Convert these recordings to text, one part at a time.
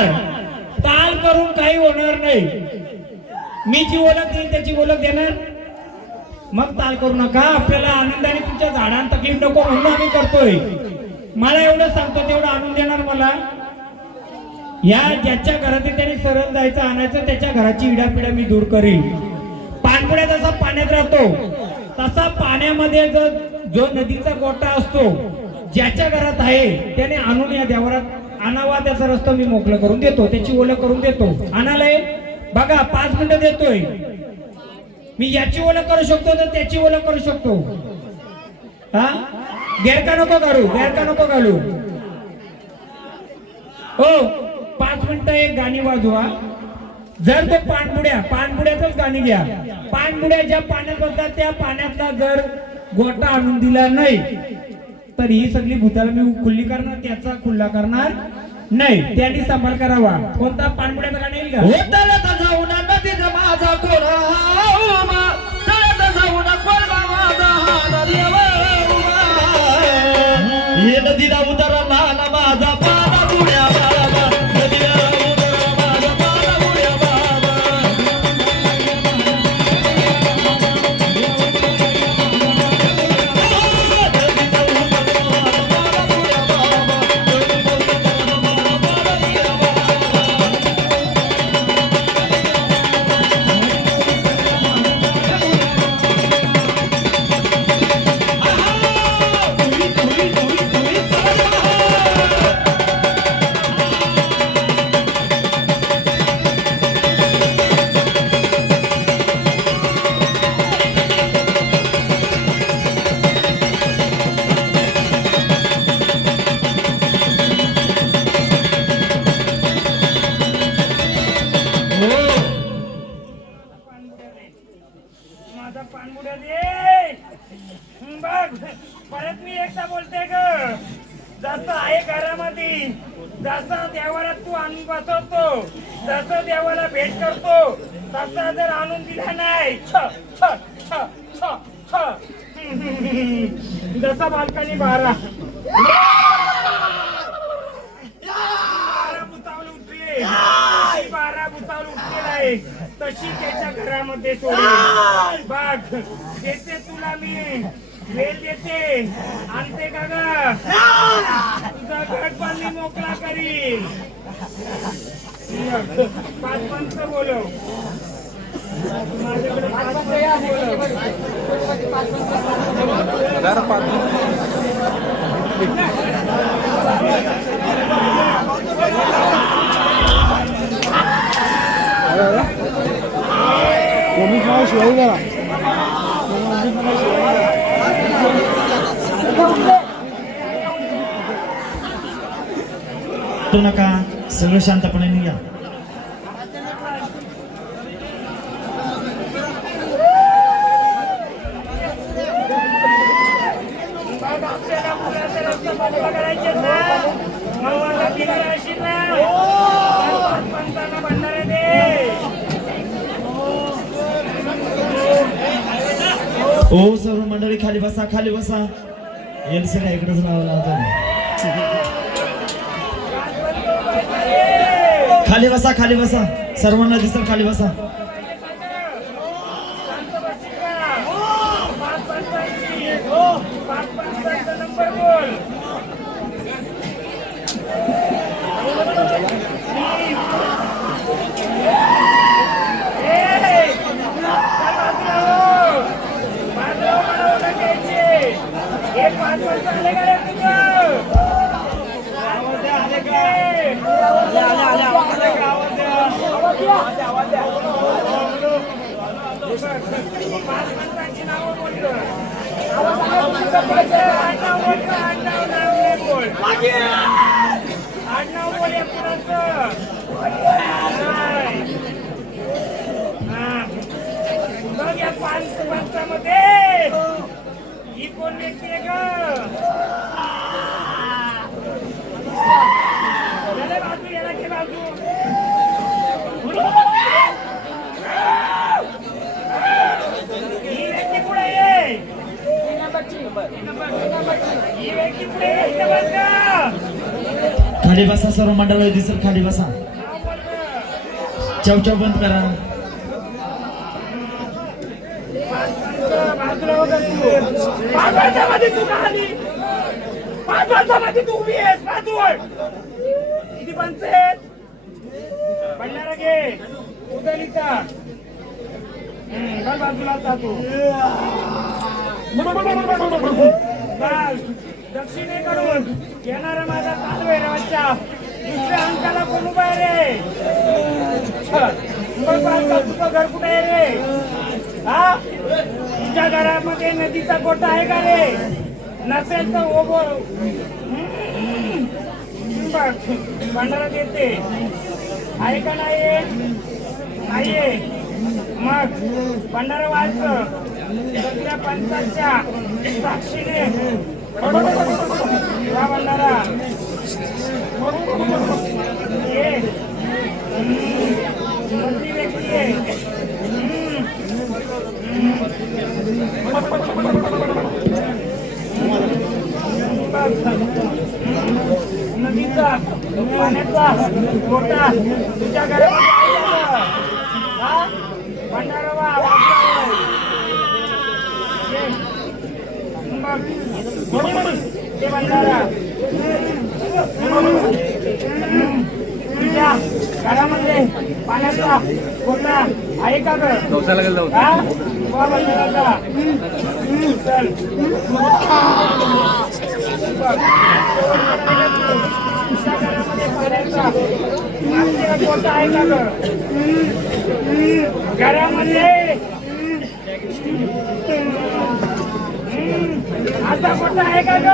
होणार, ताल करून काही होणार नाही. मी जी ओळख देईन त्याची ओळख देणार. मग ताल करू नका. आपल्याला आनंदाने तुमच्या झाडांना तकलीफ नको म्हणून आम्ही करतोय. मला एवढं सांगतो तेवढं आणून देणार मला. या ज्याच्या घरात त्याने सरळ जायचं आणायचं त्याच्या घराची इडापिडा मी दूर करीन. पाणपुड्या जसा पाण्यात राहतो तसा पाण्यामध्ये जो नदीचा गोटा असतो ज्याच्या घरात आहे त्याने आणून या देवरात आणावा. त्याचा रस्ता मी मोकळं करून देतो, त्याची ओळख करून देतो. आणालाय बघा 5 मिनिटं देतोय मी. याची ओळख करू शकतो तर त्याची ओळख करू शकतो. हा गैरका नको घालू, गैरका नको घालू. हो 5 मिनिटं एक गाणी वाजवा. जर तो पाणपुड्यातच गाणी घ्या. पाणपुड्या ज्या पाण्यात बसतात त्या पाण्यातला जर गोटा आणून दिला नाही तर ही सगळी भूताला मी खुल्ली करणार, त्याचा खुल्ला करणार नाही. त्यांनी सांभाळ करावा. कोणता पाणपुड्याचा गाणं येईल का? तळ्यात जाऊन नदीत माझा कोरा उमा, तळ्यात जाऊन कोरडा माझा हात देवा उमा. ये नदीला उतारा लहान माझा पाला बुड्या बाबा, नदीला उतारा माझा पाला बुड्या बाबा. माझा पाणबुड्या दे. बघ परत मी एकदा बोलते ग. जसं आहे घरामध्ये, जसं देवाला तू आणून बसवतो, जसं देवाला भेट करतो, तसा जर आणून दिला नाही छ छ छ छ छ जसा बालकानी बारा भूतावल उठले, 12 भूतावल उठलेला आहे तशी त्याच्या घरामध्ये सोडली. बघ देते तुला मी वेल देते, आणते का ग? तुझा घट पण मी मोकळा करीन. 5 पंच बोलव. माझ्याकडे 5 पंच बोलव. तू नका सगळं शांतपणे निघा. ओ सर्व मंडळी खाली बसा, खाली बसा. यांचं काय इकडेच लावला होता. खाली बसा, खाली बसा. सर्वांना दिसेल खाली बसा. ही कोण व्यक्ती आहे का? बाजू याला घे बाजू. ही व्यक्ती पुढे ये. ही व्यक्ती पुढे ये. खाली बसा सर्व मंडळ दिसत खाली बसा चवचव बंद करा पाच वर्षामध्ये तू का आली 5 वर्षामध्ये तू उभी आहेस 5 वर्ष किती पंचायत पडणार गे उदलिता बाजूला तू दक्षिणेकडून येणारा माझा काल वैरवाच्या दुसऱ्या अंकाला कोण उभा आहे रे तुझं घर कुठे आहे रे हा तुझ्या घरामध्ये नदीचा गोटा आहे का रे नसेल तर भंडारा देते आहे का नाहीये मग भंडारा वाचलं सगळ्या पंचांच्या साक्षीने हा भंडारा ये मोठी व्यक्ती आहे नदीचा पाण्याचा गोटा तुझ्या घरामध्ये भंडारा ते भंडारा तुझ्या घरामध्ये पाण्याचा गोटा आहे का ग भंडाराचा चल पाण्याचा गोटा आहे का ग घरामध्ये असा गोटा आहे का ग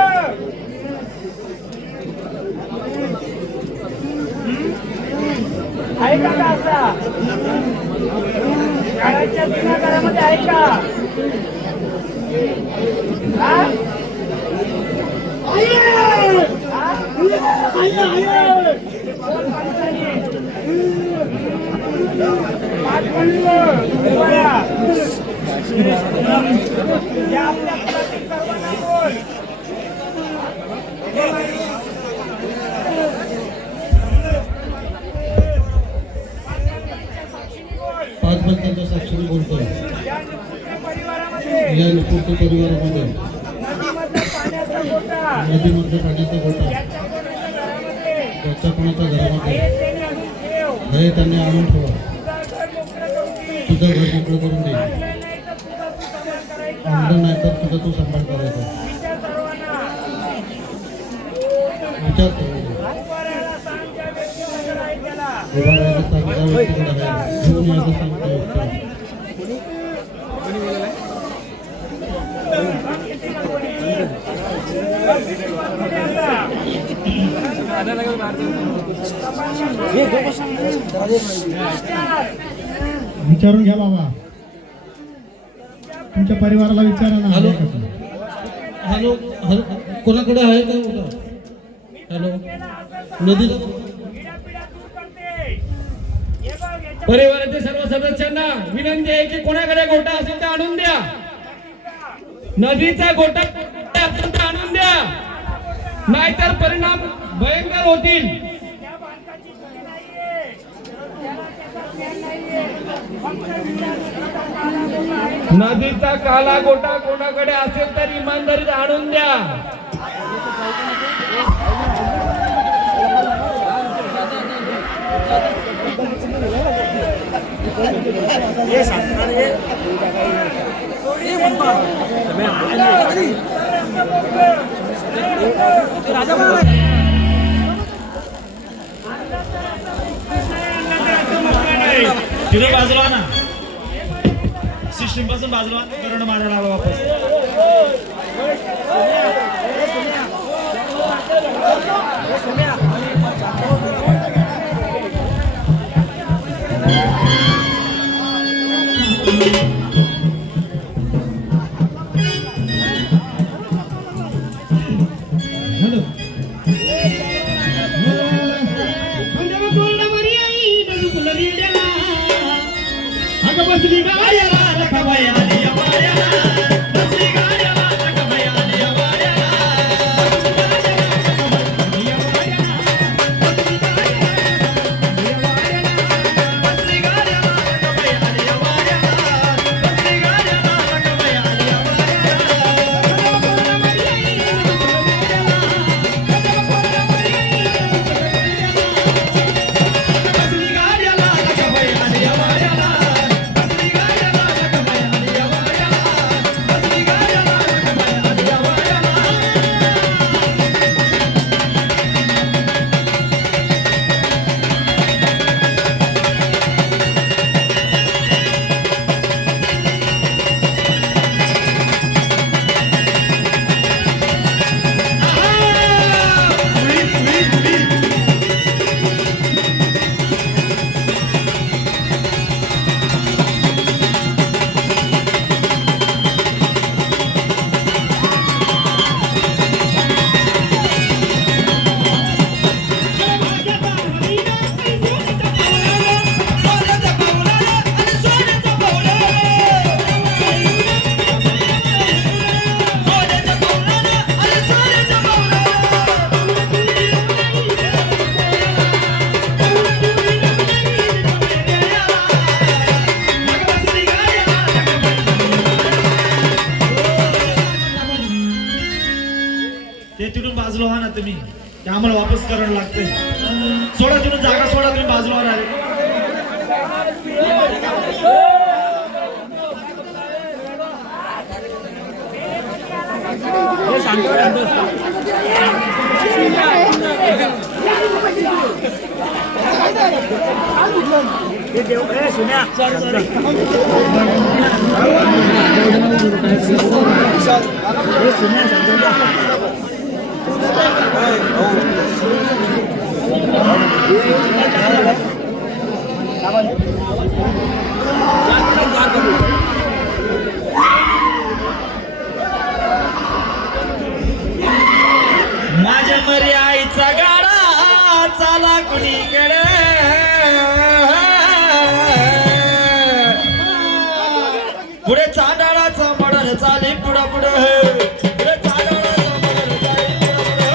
आहे का असा घराच्या जुन्या घरामध्ये आहे का पाच पंचांच्या साक्षीने बोलतोय या निपुत्र परिवारामध्ये नदीमध्ये पाण्याचा गोटा त्याच्या कोणाच्या घरामध्ये हे त्यांनी आणून ठेवा तुझं घर मोकळं करून दे आणलं नाही तर तुझा तू सांभाळ करायचा विचार उभा राहायला सांगता व्यक्तीकडे आहे घेऊन यायचं सांगता व्यक्तीला विचारून घ्या बाबा तुमच्या परिवाराला विचारा ना हॅलो हॅलो हॅलो कोणाकडे आहे का हॅलो नदी परिवारातील सर्व सदस्यांना विनंती आहे की कोणाकडे गोटा असेल ते आणून द्या नदीचा गोटा असेल तर आणून द्या नाहीतर परिणाम भयंकर होतील नदीचा काला गोटा कोणाकडे असेल तर इमानदारीत आणून द्या तिथे बाजूला ना सिस्टीम पासून बाजूला करण मारायला आलो वापस बसली गाड्याला रखवायला बसली गाड्याला रखवायला आम्हाला वापस करायला लागतंय. सोडा तिथून जागा सोडा, तुम्ही बाजूला राहिले. माझ्या मरी आईचा गाडा चाला कुणीकडे, पुढे चांडाळाचा मडल चाले पुढं पुढं, पुढे चांडाळाचा मडल चाले पुढे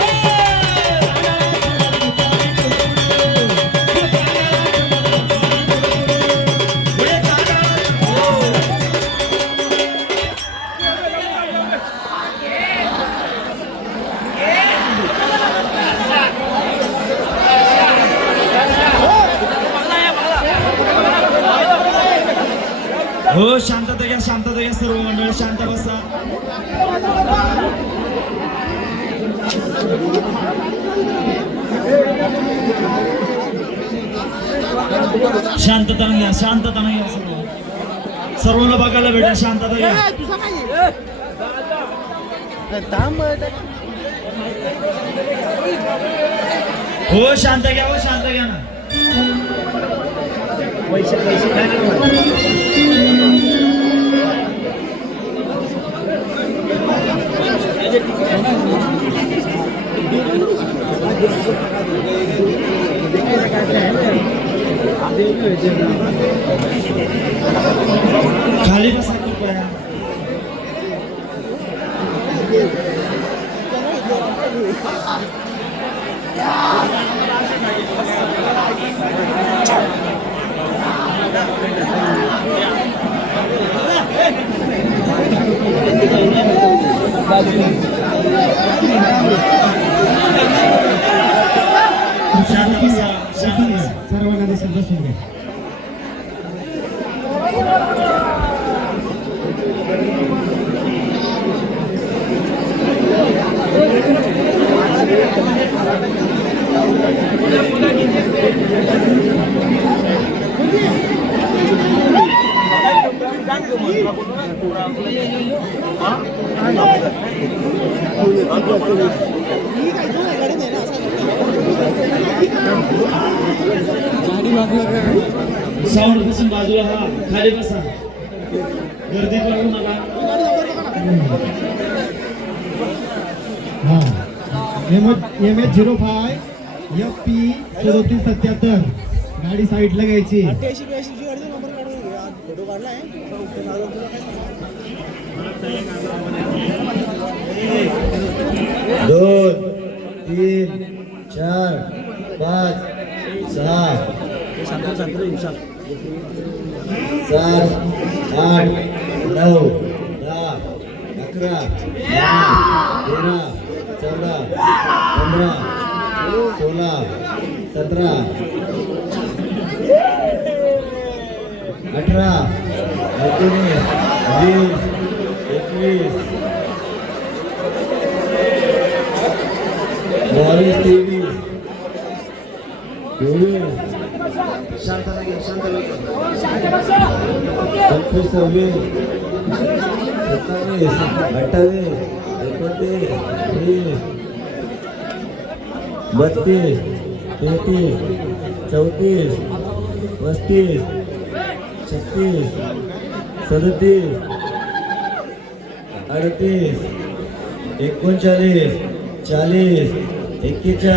हो शांतता घ्या, शांतता घ्या, सर्व मंडळ शांत बसा. शांतता घ्या, शांतता घ्या, सर्वांना बघायला भेटेल. शांतता घ्या. हो शांत घ्या, हो शांत घ्या ना. खाली बसा कृपया. सर्वांना दिसेल बसून घ्या. साऊंड पासून बाजूला हा, खाली बसा, गर्दी करू नका. हा MH05 FP 3777 गाडी साईडला घ्यायची. दोन, तीन, चार, पाच, सहा, 7, 8, 9, 10, 11, 12, 13, 14, 15, 16, 17, 18, 19, 20, 21, 22, 23, शांतता घ्या, शांतता घ्या. 25, 26, 27, 28, 29, 30, 32, 33, 34, 35, 36, 37, 38, 39, 40, 41,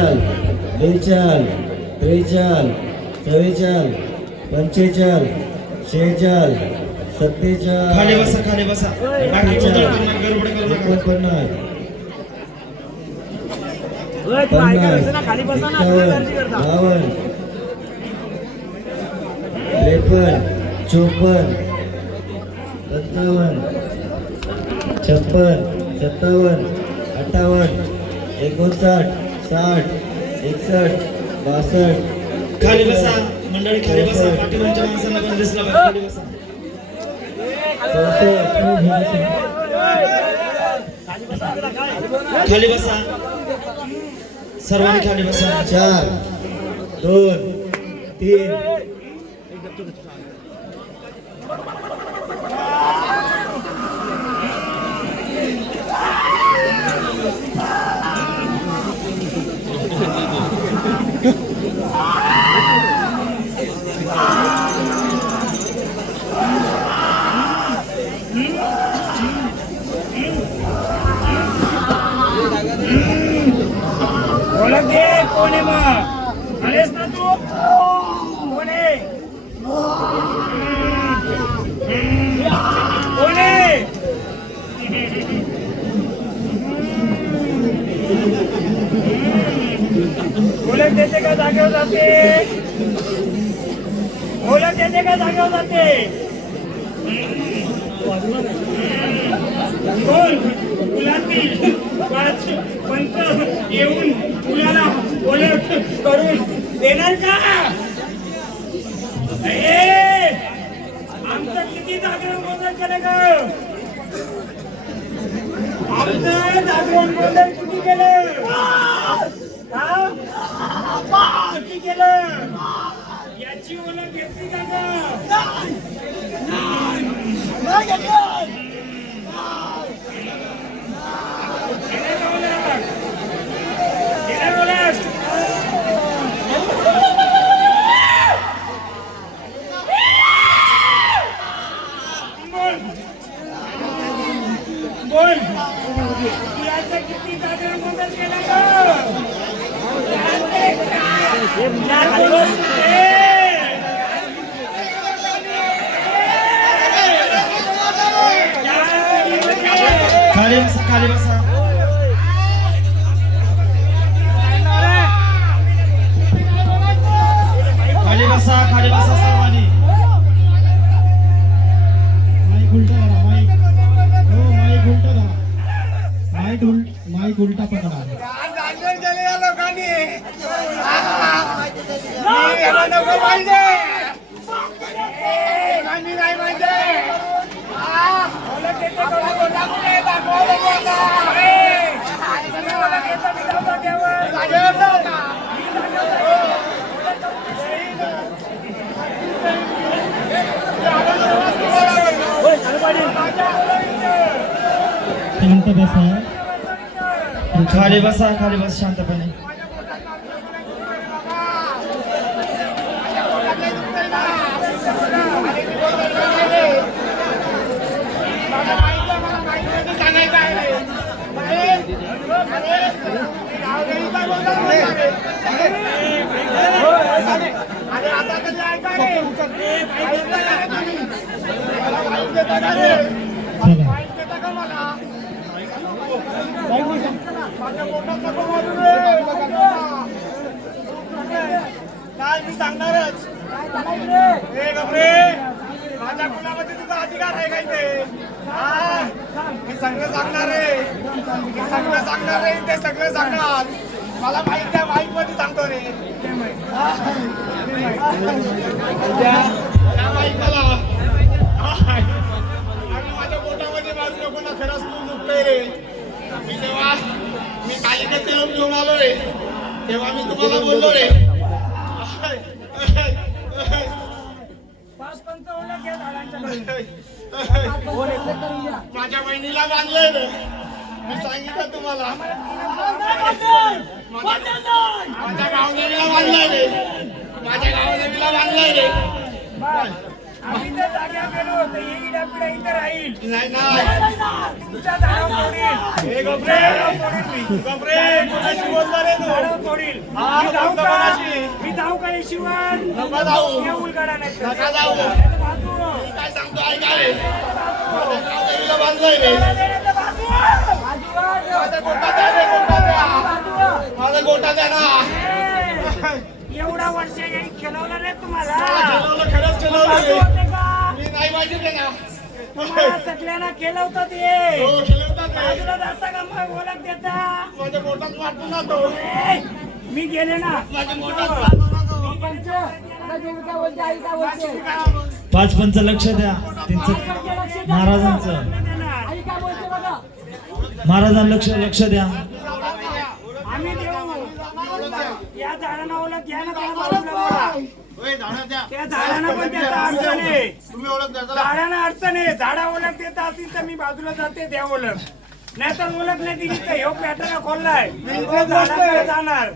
42, 43, 44, 45, 46, 47. खाली बसा, खाली बसा. बाकी गोंधळ करू नका, गडबड करू नका. 49, 50, 51, 52, 53, 54, 57, 56, 57, 58, 59, 60, 61 62 खाली बसा मंडळी, खाली बसा. पाठीमागच्या माणसांना पण दिसला पाहिजे. खाली बसा. 64 खाली बसा, सर्वांनी खाली बसा. 4 2 3 ओळख दे कोण आहे मग? आलेस ना तू? कोण आहे? कोण आहे? ओळख देते का जागेवर जाते? ओळख देते का जागेवर जाते? कोण? मुलांनी पाच पंच येऊन मुलाला ओळख करून देणार का? ए, आमचं किती जागरण गोंधळ केलं ग? आमचं जागरण गोंधळ किती केलं? किती केलं? याची ओळख घेतली का ग? बोल, याचं किती जागरण गोंधळ केलं ग? खाली बसा, खाली बसा. खाली बसा, खाली बसा सर्वांनी. माईक उलटा करा. माईक हो, माईक उलटा करा. माईक उलटा पकडा. शांत बसा. खाली बसा, खाली बसा शांतपणे. काय मी सांगणारच. हे गबरे, माझ्या कुणामध्ये तुझा अधिकार आहे काय ते? मी सगळं सांगणार आहे. मी सगळं सांगणार आहे, ते सगळं सांगणार. मला माहिती आहे, माईक मध्ये सांगतो रे. त्या माईक मला आणि माझ्या पोटामध्ये माझं लोकांना खरंच तू दुखतोय रे. मी कालिकेत घेऊन आलोय तेव्हा मी तुम्हाला बोललो रे. माझ्या बहिणीला बांधलंय रे. मी सांगितलं तुम्हाला. माझ्या गावदेवीला बांधलंय रे. माझ्या गावदेवीला बांधलंय रे. आम्ही जर जाग्या गेलो तर ही इडापिडा इथं राहील. नाही नाही तुमच्या दारावर सोडील. हे गबरे, गबरे, कोणाशी बोलला रे तू? दारावर सोडील. हा, मी जाऊ बोलतो का? कोणाशी? मी जाऊ का शिवाय? नका जाऊ. ये उलगडा नाही तर. नका जाऊ. बाजू. काय सांगतो ऐका रे. माझ्या गावदेवीला बांधलंय रे. बाजू. माझ्या गोटात आहे रे, गोटात आहे. माझा गोटात आहे ना. एवढा वर्ष येईल खेळवलं रे तुम्हाला. खेळवलं, खरंच खेळवलं बाजू रे. होते का? मी नाही माहिती रे ना. तुम्हाला सगळ्यांना खेळवतात हो, हे. खेळवतात रे. बाजूला जाता का मग ओळख देता? माझ्या गोटात वाटतो ना तो. ए, मी गेले ना पाच पंच लक्ष द्या त्यांचं महाराजांचं महाराजांना लक्ष द्या. आम्ही देऊ या झाडांना ओळख घ्या ना त्याला. त्या झाडांना पण त्याचा अडचण आहे. झाडांना अडचण आहे. झाडा ओळख देत असतील तर मी बाजूला जाते द्या ओळख. नाही तर ओळख नाही दिली तर ह्यो पॅटर्न खोललाय झाडाकडे जाणार.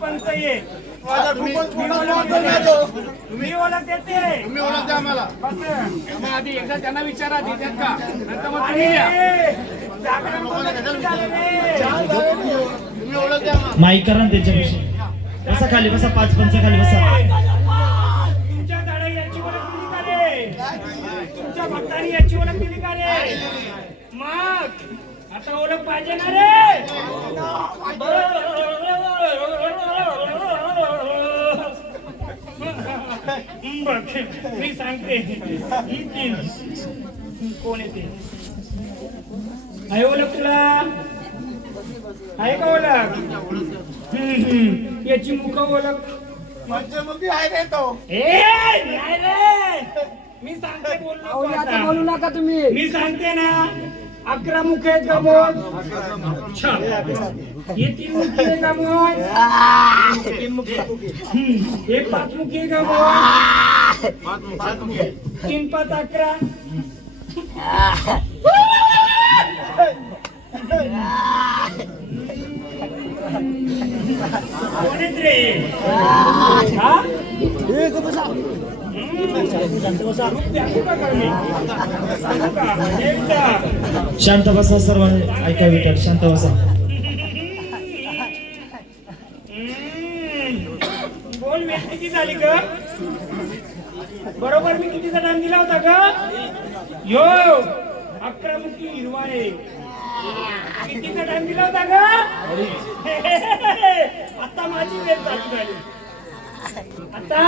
पंच ये मी ओळख देते. आधी एकदा त्यांना विचारा देतात का नंतर मग माईक करा ना त्याच्याविषयी. बसा खाली बसा. पाच पंच खाली बसा. तुमच्या झाडा याची ओळख दिली का रे? तुमच्या भक्तांनी याची ओळख दिली का रे? मग आता ओळख पाहिजे ना रे? बघ मी सांगते ही तीन कोण येते आहे ओळख तुला? आहे का ओळख? याची मुख ओळख पंचमुखी आहे रे तो. नाही रे. मी सांगते बोलू नका तुम्ही. मी सांगते ना 11 मुख आहेत का बोल? हे 3 मुखी आहे का बोल? हे 5 मुखी आहे का बोल? 3 5 11. कोण आहेत रे? हा? शांत बसा सर्वांनी. ऐका विचार. शांत बसा. बोल मी किती झाली ग? बरोबर मी कितीचा टाइम दिला होता ग? यो 11 मुखी हिरवा आहे. कितीचा टाइम दिला होता ग? आता माझी वेळ चालू झाली. आता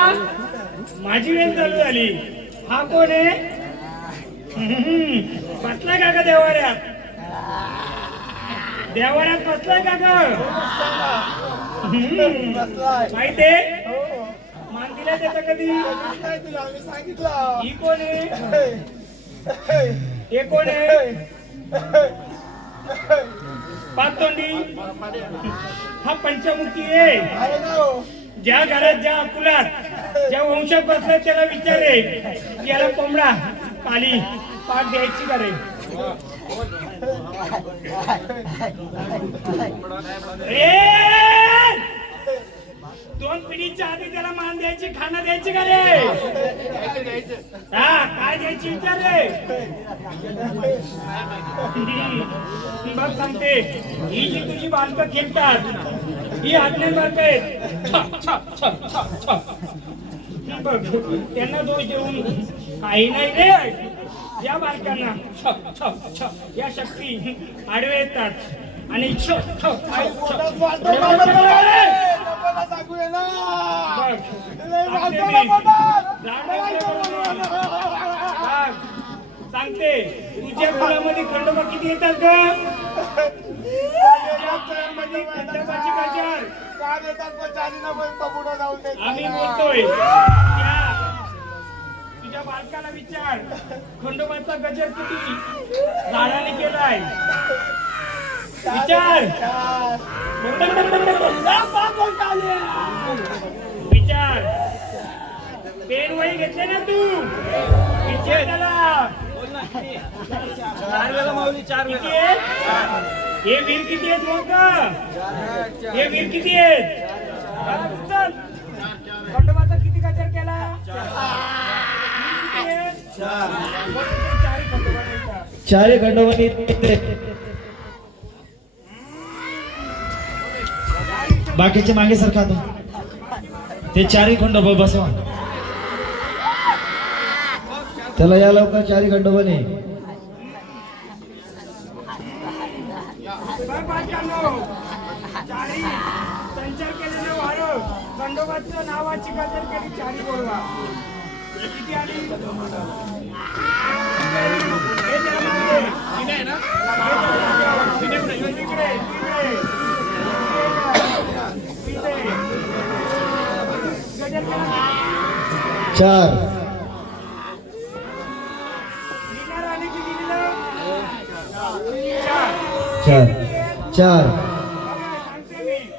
माझी वेळ चालू झाली. हा कोण आहे? बसलाय का ग देवाऱ्यात? देवाऱ्यात बसलाय का ग? माहितीये मान दिला त्याचा कधी? ही कोण आहे? हे कोण आहे? पाचतोंडी. हा पंचमुखी आहे. ज्या घरात ज्या अकुलात ज्या वंशात बसला त्याला विचारे याला कोंबडा पाली पाठ द्यायची का रे? दोन पिढीच्या आधी त्याला मान द्यायची खाना द्यायची का रे? हा काय द्यायची विचार रे? बघ सांगते ही जी तुझी बालकं खेळतात ही आज्ञा बालक आहेत. बघ त्यांना दोष देऊन काही नाही रे. या बालकांना या शक्ती आडवे येतात आणि सांगते तुझ्या फुलामध्ये खंडोबा किती येतात ग? खंडोबाची गजर आम्ही बोलतोय. तुझ्या बालकाला विचार खंडोबाचा गजर किती झाडाने केलाय? विचार. विचार. पेन वही घेतले ना तू? विचार त्याला. 4 वेळा माऊली 4 वेळा. हे वीर किती आहेत मग? हे वीर किती आहेत? खंडोबाचा किती गजर केला? 4 खंडोबानी. बाकीचे मागे सरका. ते 4 खंडोबा बसवा. त्याला या लवकर 4 खंडोबाने. संचार केलेलं वारं खंडोबाचं नावाची गजर केली 4 बोलवा. किती आली? हे त्याला मागे. चार चार चार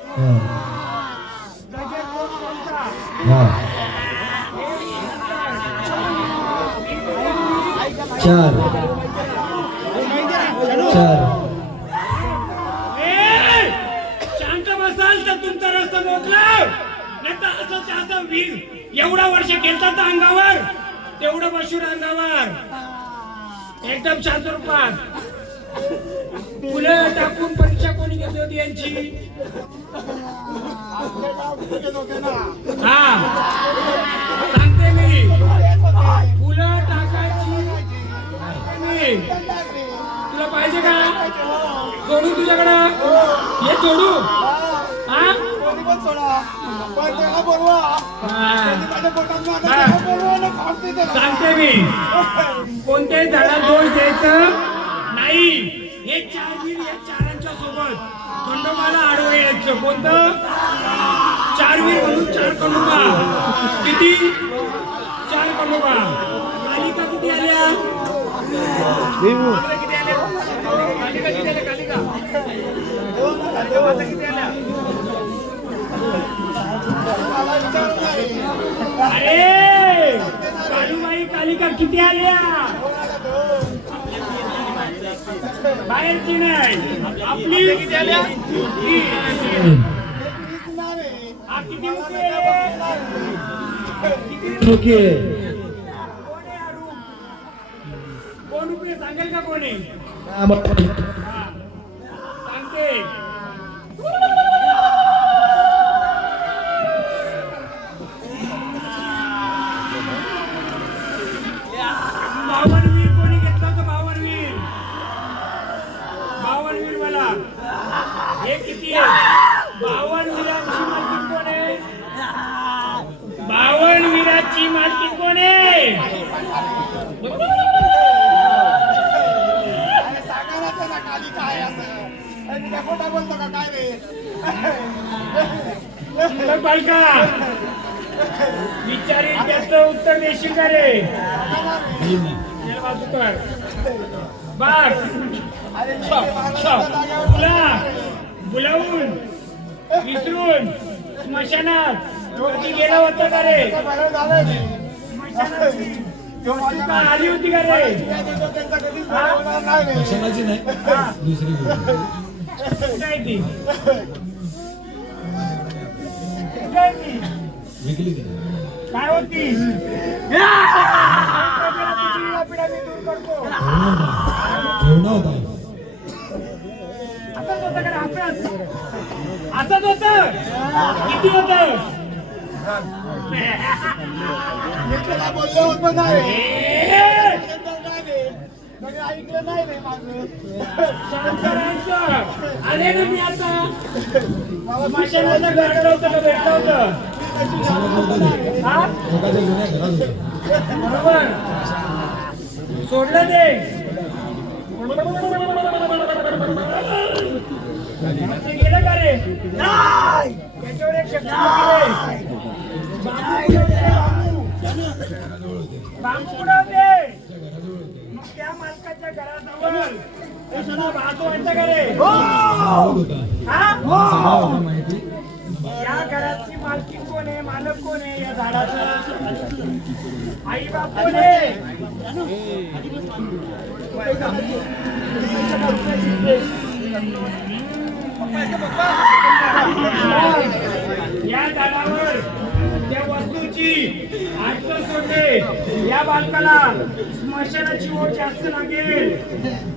हा हा चार चार शांत बसाल तर तुमचा रस्ता मोकला नाही तर असं वीर एवढा वर्ष केलतात अंगावर तेवढं बसून अंगावर एकदम शांत रूपात फुलं टाकून परीक्षा कोणी घेतली होती यांची हा सांगते मी फुलं टाकायची तुला पाहिजे का जोडू तुझ्याकडं हे जोडू हा सांगते मी कोणत्याही झाडाला दोष द्यायचं नाही हे चार वीर या चारांच्या सोबत खंडोबाला आडवं यायचं कोणतं चार वीर म्हणून चार खंडोबा किती चार खंडोबा कालिका किती आल्या किती आल्या कालिका किती आल्या कालिका किती आल्या अरे काळूबाई कालिका किती आल्या बाहेरची नाही आपली किती आल्या हा किती ओके कोण रुपये सांगेल का कोणी सांगते बावनवीर कोणी घेतलं होतं बावनवीर मला हे किती आहे 52 वीरांची मालकीण कोण आहे 52 वीरांची मालकीण कोण आहे बालका विचारी त्याचं उत्तर देशील का रे बघ तुला बोलावून विसरून स्मशानात गेला होता का रे स्मशानात आली होती का रे कशाची नाही दुसरी काय ती विकली ती काय होती ठेवणं होता असंच होतं का असंच होत किती होत बोललो होतो नाही ऐकलं नाही रे माझं आले ना मी आता मशानाला गाडलं होतं का भेटलं होतं हा? बरोबर सोडलं ते गेलं का रे त्याच्यावर एक शब्द बांबू उडवते मग त्या मालकाच्या घराजवळ भाजवायचं का रे या घराची मालकी कोण आहे मालक कोण आहे या झाडाचा आई बाप कोण आहे या झाडावर त्या वस्तूची अडचण सोडते या बालकाला स्मशानाची ओढ जास्त लागेल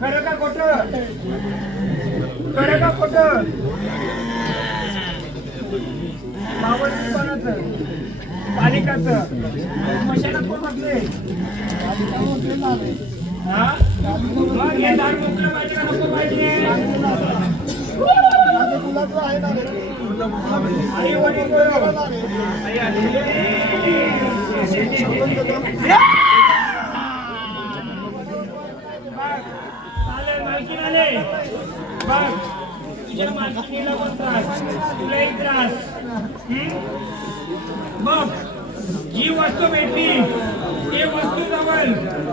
खरं का खोटं खरं का खोटं बावनवीरपणाचं बालिकाचं स्मशानात कोण बसले हा मग हे झाड मोकळं पाहिजे का नको पाहिजे आई वडील चालेल मालकीन आले बघ तुझ्या मालकीला पण त्रास तुलाही त्रास बघ जी वस्तू भेटली ती वस्तू जवळ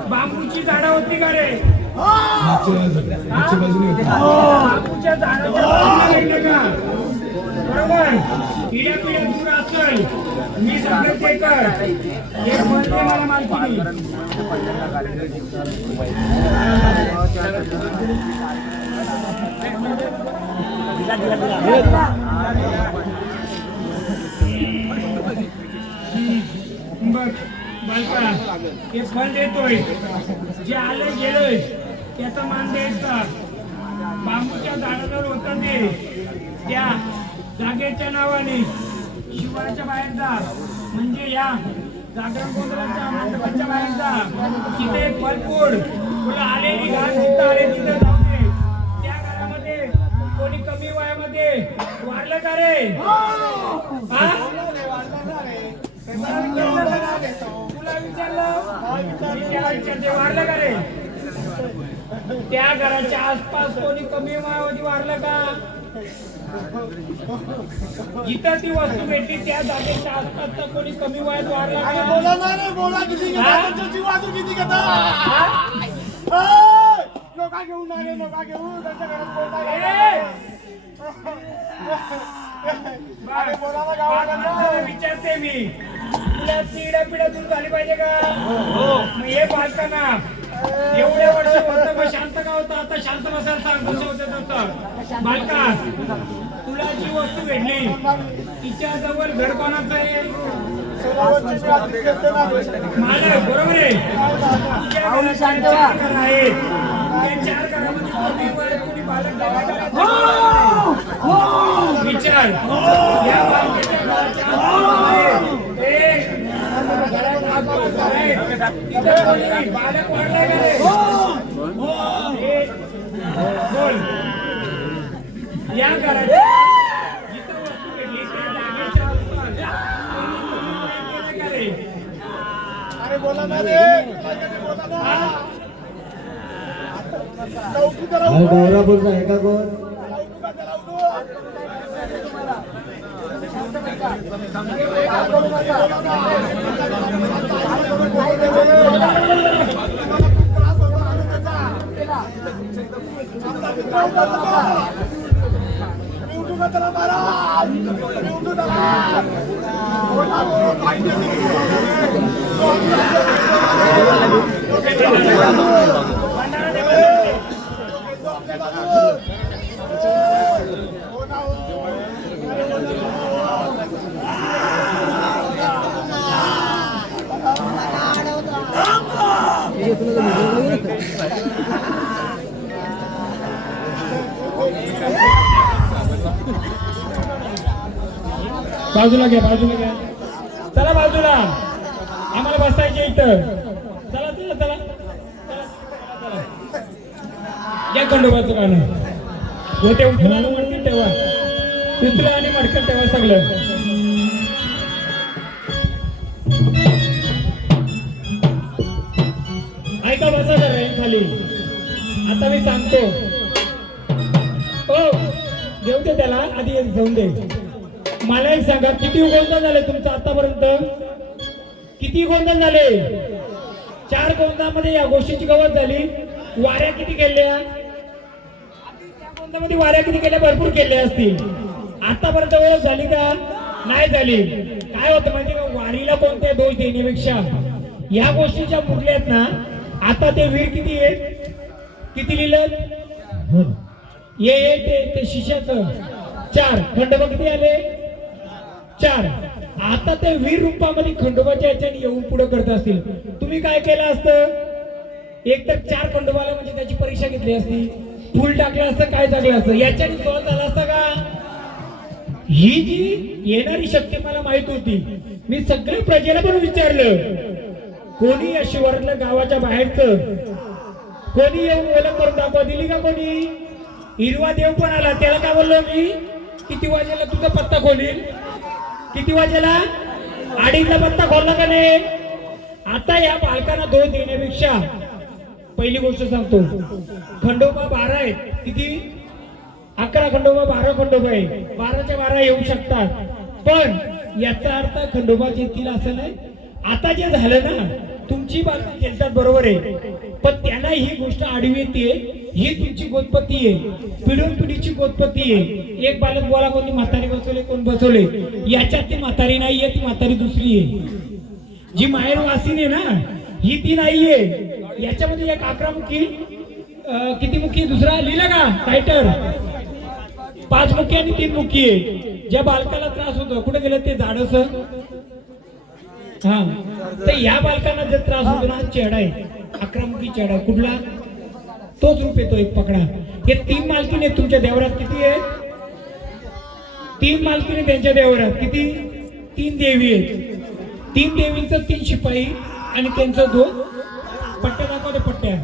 बांबूची झाडं होती का रे बांबूच्या झाडाच्या बाजूला भेटले का बरोबर पिढ्या पिढ्या दूर असेल मी सगळं ते कर एक म्हणते मला मालकी बघ बालका हे फल देतोय जे आलं गेलंय त्याचा मान द्यायचा बांबूच्या झाडावर होतं ते त्या जागेच्या नावाने शिवाच्या बाहेर जा म्हणजे या जागरण गोंधळाच्या मंडपाच्या बाहेर जा तिथे एक फलफूड तुला आलेली घास जिथं आले तिथं जाऊ दे त्या घरामध्ये कोणी कमी वयामध्ये वाढलं का रे हा तुला विचारलं मी त्याला विचारते वाढलं का रे त्या घराच्या आसपास कोणी कमी वयामध्ये वाढलं का जिथं ती वस्तू भेटली त्या जागेच्या आसपास कोणी कमी वयात वाढला का बोला ना रे बोला किती जीव वाजू किती घेता नका घेऊन ना रे नका घेऊन त्यांच्या घरात बोला ना गावाला विचारते मी तुला पिढ्या पिढ्या दूर झाली पाहिजे का मग हे बालकांना एवढे वर्ष होतं मग शांत का होतं आता शांत बसायला सांग कसं होतं तसं बालका तुला जी वस्तू भेटली तिच्या जवळ घर कोणाचं आहे मालक बरोबर आहे तुझ्या घरात 4 घर आहेत त्या 4 घरामध्ये कोणी बालक विचार या बालकाच्या घराच्या आसपास तिथं कोणी बालक वाढलाय का रे बोल या घराच्या जिथं वस्तू भेटली त्या जागेच्या आसपास केलं का रे अरे बोला ना रे बोला ना लवकी तर गौरापूरचा आहे का कोण बाजूला घ्या चला बाजूला आम्हाला बसायचे इथं चला चला चला या खंडोबाचं गाणं होते उचला आणि मडकं ठेवा उचला आणि मडकं ठेवा सगळं ऐका बसा जरा खाली आता मी सांगतो हो घेऊ दे त्याला आधी जाऊन दे मला एक सांगा किती गोंधळ झाले तुमचं आतापर्यंत किती गोंधळ झाले 4 गोंधळामध्ये या गोष्टीची गवत झाली वाऱ्या किती केल्या त्या गोंधळामध्ये वाऱ्या किती केल्या भरपूर केल्या असतील आतापर्यंत ओळख झाली का नाही झाली काय होतं माहिती का वारीला कोणते दोष देण्यापेक्षा या गोष्टीच्या मुरल्यात ना आता ते वीर किती आहेत किती लिहिलं ये ते शिष्याचं 4 खंडोबा किती आले 4 आता ते वीर रूपामध्ये खंडोबाच्या याच्याने येऊन पुढे करत असतील तुम्ही काय केलं असतं एक तर 4 खंडोबाला म्हणजे त्याची परीक्षा घेतली असती फुल टाकलं असतं काय टाकलं असतं याच्याने सॉल्व झाला असता का ही जी येणारी शक्ती मला माहित होती मी सगळ्या प्रजेला पण विचारलं कोणी या शिवारातल्या गावाच्या बाहेरचं कोणी येऊन ओळख करून दाखवा दिली का कोणी हिरवा देव पण आला त्याला काय बोललो मी किती वाजेला तुझा पत्ता खोलील किती वाजेला 2:30ला पत्ता खोलला का नाही आता या बालकांना दोष देण्यापेक्षा पहिली गोष्ट सांगतो खंडोबा 12 आहेत किती 11 खंडोबा 12 खंडोबा आहे, 12च्या 12 येऊ शकतात, पण याचा अर्थ खंडोबाच येतील असं नाही. आता जे झालं ना, तुमची बातमी खेळतात बरोबर आहे, पण त्यांना ही गोष्ट आडवी येते. ही तुमची गोतपत्ती आहे, पिढून पिढीची गोतपत्ती आहे. एक बालक बोला कोणी म्हातारी बसवले, कोण बसवले, याच्यात ती म्हातारी नाहीये, ती म्हातारी दुसरी आहे. जी माहेर वासिनी आहे ना, ही ती नाहीये. याच्यामध्ये एक 11 मुखी, किती मुखी दुसरा लिहिला का टायटर, 5 मुखी आणि 3 मुखी आहे. ज्या बालकाला त्रास होतो, कुठे गेलं ते झाडस, हा, तर या बालकांना जर त्रास होतो ना, चेडा आहे, 11 मुखी चेडा, कुठला तोच रूप येतो. एक पकडा. हे 3 मालकीने तुमच्या देवरात किती आहे? 3 मालकीने त्यांच्या देवरात किती? 3 देवी आहेत. 3 देवींचं 3 शिपाई आणि त्यांचं 2 पट्ट्या. दाखवा द्या पट्ट्या,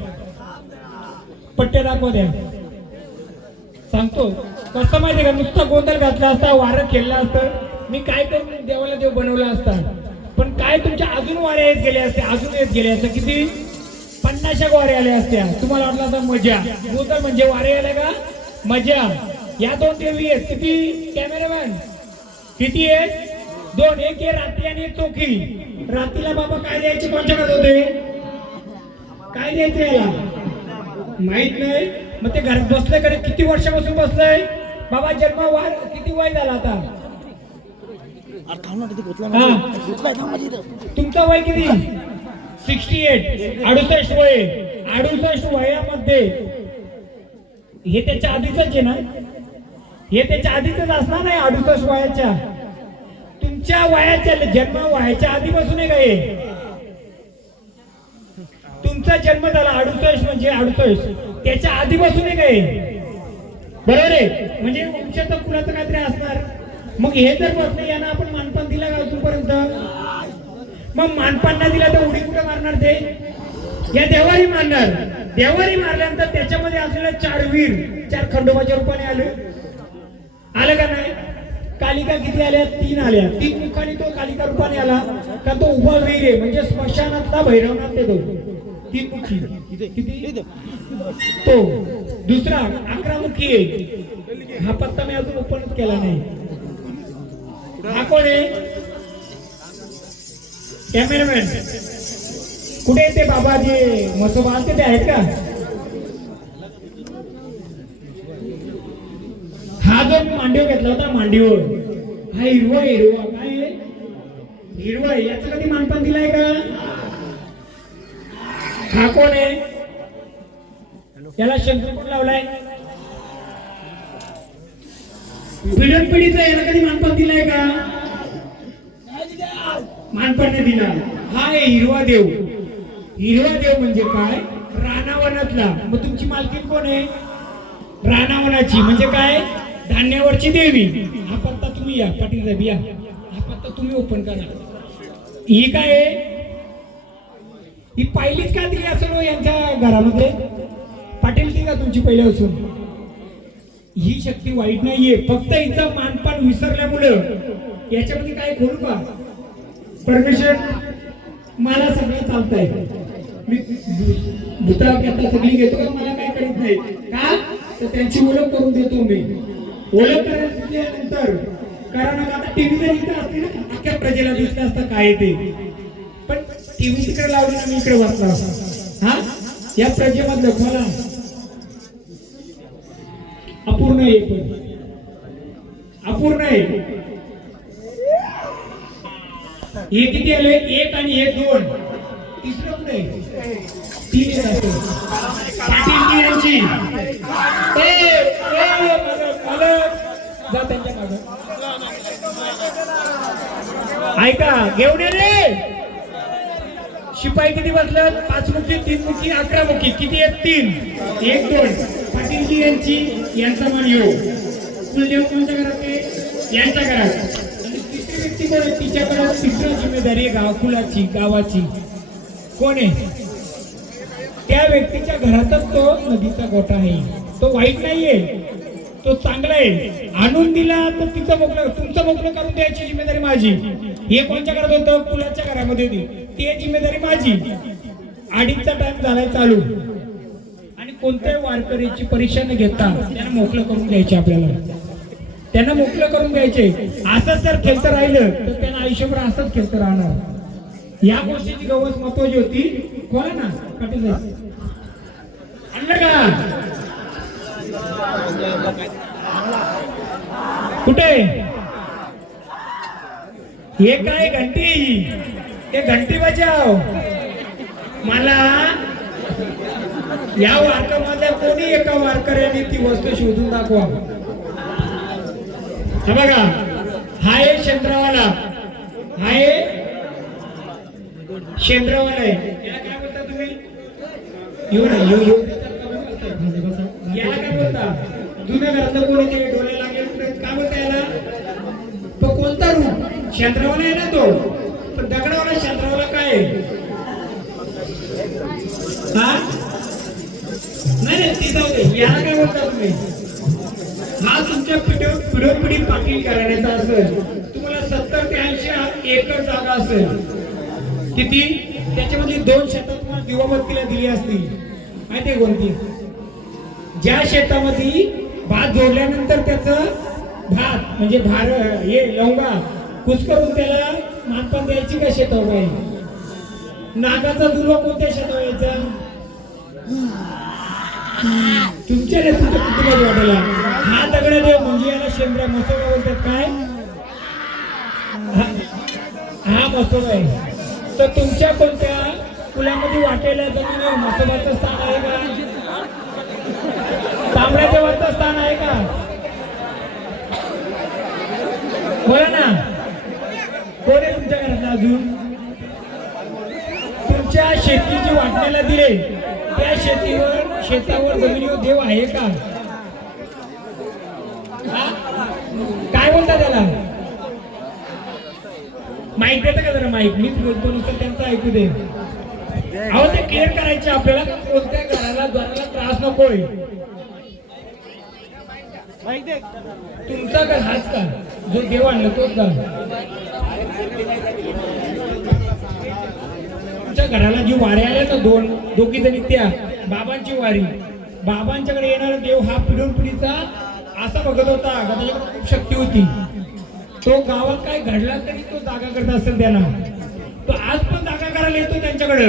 पट्ट्या दाखवा द्या. सांगतो कसं माहितीये का, नुसता गोंधळ घातला असता, वारं खेळला असतं, मी काय करून देवाला देव बनवला असता. पण काय तुमच्या अजून वाऱ्या येत गेल्या असत्या, अजून येत गेल्या असत्या. किती? 50 वाऱ्या आल्या असत्या. तुम्हाला वाटलं असं मजा, गोंधळ म्हणजे वारे आल्या का मजा. या 2 देवी आहेत. किती कॅमेरामॅन? किती आहेत? 2. एक आहे रात्री आणि एक चोखी. रात्रीला बाबा काय द्यायचे, कोणच्या करत होते, काय द्यायचं याला माहित नाही. मग ते घरात बसले कडे, किती वर्षापासून बसलंय बाबा, जन्म वार किती वय झाला आता, तुमचं वय किती? 68. 68 वय. 68 वयामध्ये हे त्याच्या आधीच आहे ना, हे त्याच्या आधीच असणार नाही. 68 वयाच्या, तुमच्या वयाच्या जन्म व्हायच्या आधीपासून आहे का हे? तुमचा जन्म झाला 68 म्हणजे 68 त्याच्या आधीपासून आहे काय, बरोबर आहे? म्हणजे वंशाचं कुणाचं काहीतरी असणार. मग हे जर बसले, यांना आपण मानपान दिला का अजूनपर्यंत? मग मानपान नाही दिला तर उडी कुठे मारणार ते? या देवारी मारणार. देवारी मारल्यानंतर त्याच्यामध्ये असलेले 4 वीर 4 खंडोबाच्या रूपाने आलं का नाही? कालिका किती आल्या? 3 आल्या. 3 मुखाने तो कालिका रूपाने आला का, तो उभा वीर आहे, म्हणजे स्मशानातला भैरवनाथ ते 2 3 मुखी. किती तो? दुसरा 11 मुखी आहे. हा पत्ता मी अजून ओपनच केला नाही. हा कोण आहे? कॅमेरामॅन कुठे ते बाबा जे मसोबा ते आहेत का? हा जो मी मांडीवर घेतला होता, मांडीवर हा हिरवा हिरवा काय आहे? हिरवा. याचं कधी मानपान दिलाय का? हा कोण आहे? याला शंकर कोण लावलाय? पिढ्यान पिढीचा याला कधी मानपान दिलाय का? मानपान नाही दिला. हा आहे हिरवा देव. हिरवा देव म्हणजे काय? रानावनातला. मग तुमची मालकीण कोण आहे? रानावनाची. म्हणजे काय? धान्यावरची देवी. हा पत्ता तुम्ही या पाटील साहेब या, हा पत्ता तुम्ही ओपन करा. ही काय आहे? ही पहिलीच का दिली असेल यांच्या घरामध्ये? पाटील ती का तुमची पहिल्यापासून? ही शक्ती वाईट नाहीये, फक्त हिचं मानपान विसरल्यामुळं. याच्यामध्ये काय खोलू का? परमिशन मला सगळं चालतंय, मी भूताव सगळी घेतो का, मला काय कळत नाही का, तर त्यांची ओळख करून देतो मी. ओळख करायच्यानंतर कारण आता टीव्ही जर इथं असते ना, अख्ख्या प्रजेला दिसलं असतं काय ते, पण टीव्ही तिकडे लावली ना, मी इकडे बसला. हा या प्रजेमधलं मला अपूर्ण आहे, पण अपूर्ण आहे. हे किती आले? 1 आणि 1 2. तिसरं कुठे? 3 असतो. पाटील यांची जा त्यांच्या मागं. ऐका घेऊन ये रे. शिपाई किती बसलं? 5 मुखी 3 मुखी 11 मुखी. किती आहेत? 3 1 2. पाटीलजी यांची यांचा मान येऊ. कुलदेव कोणत्या घरात आहे? यांच्या घरात. तिसरी व्यक्ती कोण आहे? तिच्याकडे तिसरी जिम्मेदारी आहे कुलाची, गावाची. कोण आहे? त्या व्यक्तीच्या घरातच तो नदीचा गोठा आहे. तो वाईट नाहीये, तो चांगला आहे. आणून दिला तर तिचं मोकळं, तुमचं मोकळं करून द्यायची जिम्मेदारी माझी. हे कोणत्या घरात होतं? कुलाच्या घरामध्ये होती. ती जिम्मेदारी माझी. 2:30चा टाइम झालाय चालू, आणि कोणत्याही वारकरीची परीक्षा न घेता त्यांना मोकळं करून घ्यायचे आपल्याला. त्यांना मोकळं करून घ्यायचे. असंच जर खेळतं राहिलं तर त्यांना आयुष्यभर असंच खेळतं राहणार. या गोष्टीची गवस महत्वाची होती. कोणा ना पाटील आणलं का कुठे हे काय घंटी हे घंटी बजाव. मला या वारकामधल्या कोणी एका वारकऱ्याने ती वस्तू शोधून दाखवा. हा बघा हा आहे शेंद्रावाला. हा आहे शेंद्रावाला आहे. याला काय बोलता तुम्ही? येऊ ना येऊ याला काय बोलता? जुन्या घरातलं कोणी ते डोळे लागले काय बोलता याला? तो कोणता रूप? शेंद्रावाला आहे ना तो. पण दगडावाला शेंद्रावाला काय आहे? हा नाही ती जाऊ दे. याला काय बोलता तुम्ही? हा तुमच्या पिढी पाटील घराण्याचा असेल. तुम्हाला 70 ते 80 एकर जागा असेल. किती? त्याच्यामधली 2 शेतात तुम्हाला दिवाबत्तीला दिली असतील. माहिती आहे कोणती? ज्या शेतामध्ये भात जोडल्यानंतर त्याचं भात म्हणजे हे लवंगा कुच करून त्याला मानपान द्यायची का शेतावर? नागाचा दुर्वा कोणत्या शेतावर यायचा? तुमच्या रे तुमच्या कुटुंबात वाटायला. हा दगड देव म्हणजे याला शेंद्रा मसोबा बोलतात. काय हा मसोबा आहे. तर तुमच्या कोणत्या कुलामध्ये वाटेला जमीन मसोबाचं स्थान आहे का? तांबड्या देवाचं स्थान आहे का? बोला ना कोण आहे तुमच्या घरात? अजून तुमच्या शेतीची वाटण्याला दिले त्या शेतावर जमिनीवर देव आहे का? काय बोलता त्याला? माईक देता का जरा? माईक मीच बोलतो नुसतं त्यांचं ऐकू दे. अहो ते क्लिअर करायचे आपल्याला. कोणत्या घराला द्वाराला त्रास नकोय. तुमचा घर हाच का? जो देव आणला तोच का? तुमच्या घराला जी वारी आल्या ना दोघी जणी त्या बाबांची वारी. बाबांच्याकडे येणारा देव हा पिढून पिढीचा असा बघत होता. त्याच्याकडे खूप शक्ती होती. तो गावात काय घडला तरी तो जागा करत असेल त्यांना. तो आज पण जागा करायला येतो त्यांच्याकडे.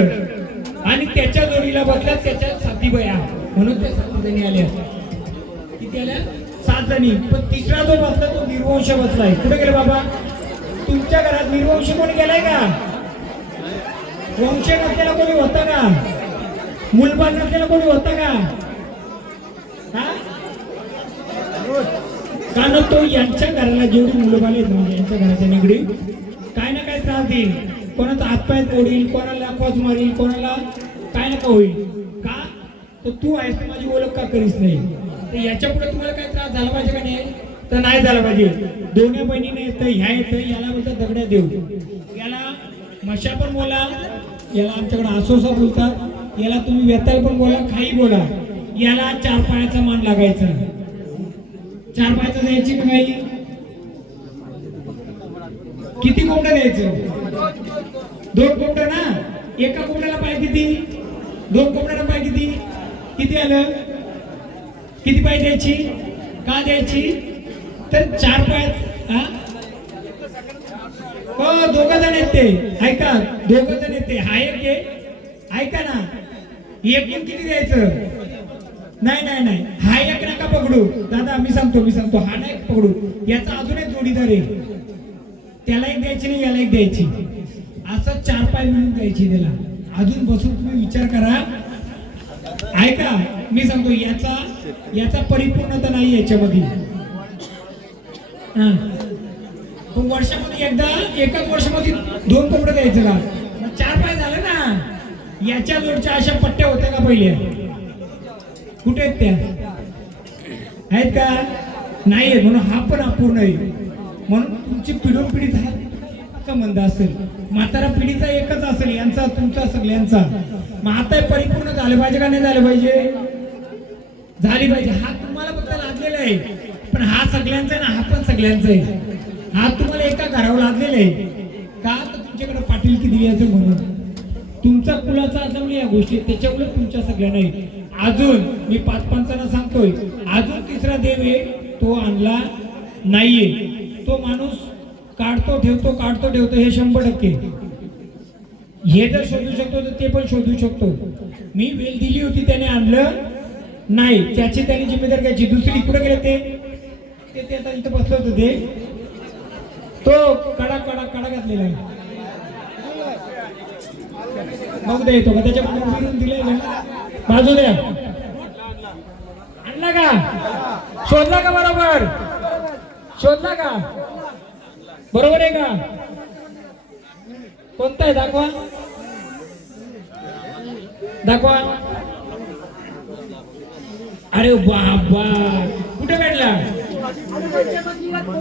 आणि त्याच्या जोडीला बसल्या त्याच्या 7 बया. म्हणून त्या 7 जणी आल्या. किती आल्या? 7 जणी. पण तिसरा जो बसला तो निर्वंश बसलाय. कुठे गेले बाबा? तुमच्या घरात निर्वंश कोणी गेलाय का? वंश नसलेला कोणी होता का? मुलबान नसलेला कोणी होता का? कारण तो यांच्या घराला जेवढी मुलं बाले म्हणजे यांच्या घराच्या निगडीत काय ना काय त्रास देईल. कोणाचा हातपाय तोडील, कोणाला खोच मारील, कोणाला काय नका होईल. का? तर तू आहेस तर माझी ओळख का करीस नाही. तर याच्या पुढे तुम्हाला काय त्रास झाला पाहिजे का नाही? तर नाही झाला पाहिजे. दोन्ही बहिणीने येतं ह्या येतं. याला बोलतात दगड्या देव. याला मशा पण बोला. याला आमच्याकडे आसोसा बोलतात. याला तुम्ही वेताल पण बोला, काही बोला. याला 4 पायाचा मान लागायचा. 4 पायाचं द्यायची का नाही? किती कोंबड्या द्यायचं? 2 कोंबड्या ना. एका कोंबड्याला पाय किती? 2 कोंबड्याला पाय किती? किती आलं? किती पाय द्यायची? का द्यायची? तर 4 पायात. हो 2 जण आहेत ते. ऐका 2 जण आहेत ते. हा एक आहे. ऐका ना. एकूण किती द्यायचं? नाही हा एक नका पकडू दादा. मी सांगतो हा नाही पकडू. याचा अजून एक जोडीदार आहे. त्याला एक द्यायची नाही, याला एक द्यायची. असं 4 पाय मिळून द्यायची त्याला. अजून बसून तुम्ही विचार करा. ऐका मी सांगतो याचा परिपूर्णता नाही याच्यामध्ये. पण वर्षामध्ये एकदा एकाच वर्षामध्ये 2 कोंबडे द्यायचं का? 4 पाय झालं ना. याच्या जोडच्या अशा पट्ट्या होत्या का पहिल्या? कुठे आहेत त्या? आहेत का? नाही. म्हणून हा पण अपूर्ण आहे. म्हणून तुमची पिढोन पिढीचा संबंध असेल. म्हातारा पिढीचा एकच असेल. यांचा तुमचा सगळ्यांचा. मग आता परिपूर्ण झालं पाहिजे का नाही झालं पाहिजे? झाली पाहिजे. हा तुम्हाला फक्त लादलेला आहे. पण हा सगळ्यांचा आहे ना. हा पण सगळ्यांचा आहे. हा तुम्हाला एका घरावर लादलेला आहे का? तर तुमच्याकडे पाटील किती यायचं म्हणून. तुमचा कुलाचा असल्यामुळे या गोष्टी त्याच्यामुळे तुमच्या सगळ्यांना अजून मी 5 पंचांना सांगतोय, अजून तिसरा देव आहे तो आणला नाहीये. तो माणूस काढतो ठेवतो हे 100%. हे जर शोधू शकतो तर ते पण शोधू शकतो. मी वेल दिली होती त्याने आणलं नाही, त्याची त्याने जिम्मेदारी घ्यायची. दुसरी कुठे गेले ते आता इथं बसलं होतं ते, तो कडा घातलेला आहे. बघू द्या येतो का त्याच्या फिरून दिलंय का, बाजू द्या. आणला का, शोधला का, बरोबर शोधला का, बरोबर आहे का, कोणता आहे दाखवा दाखवा. अरे बाबा कुठे भेटला,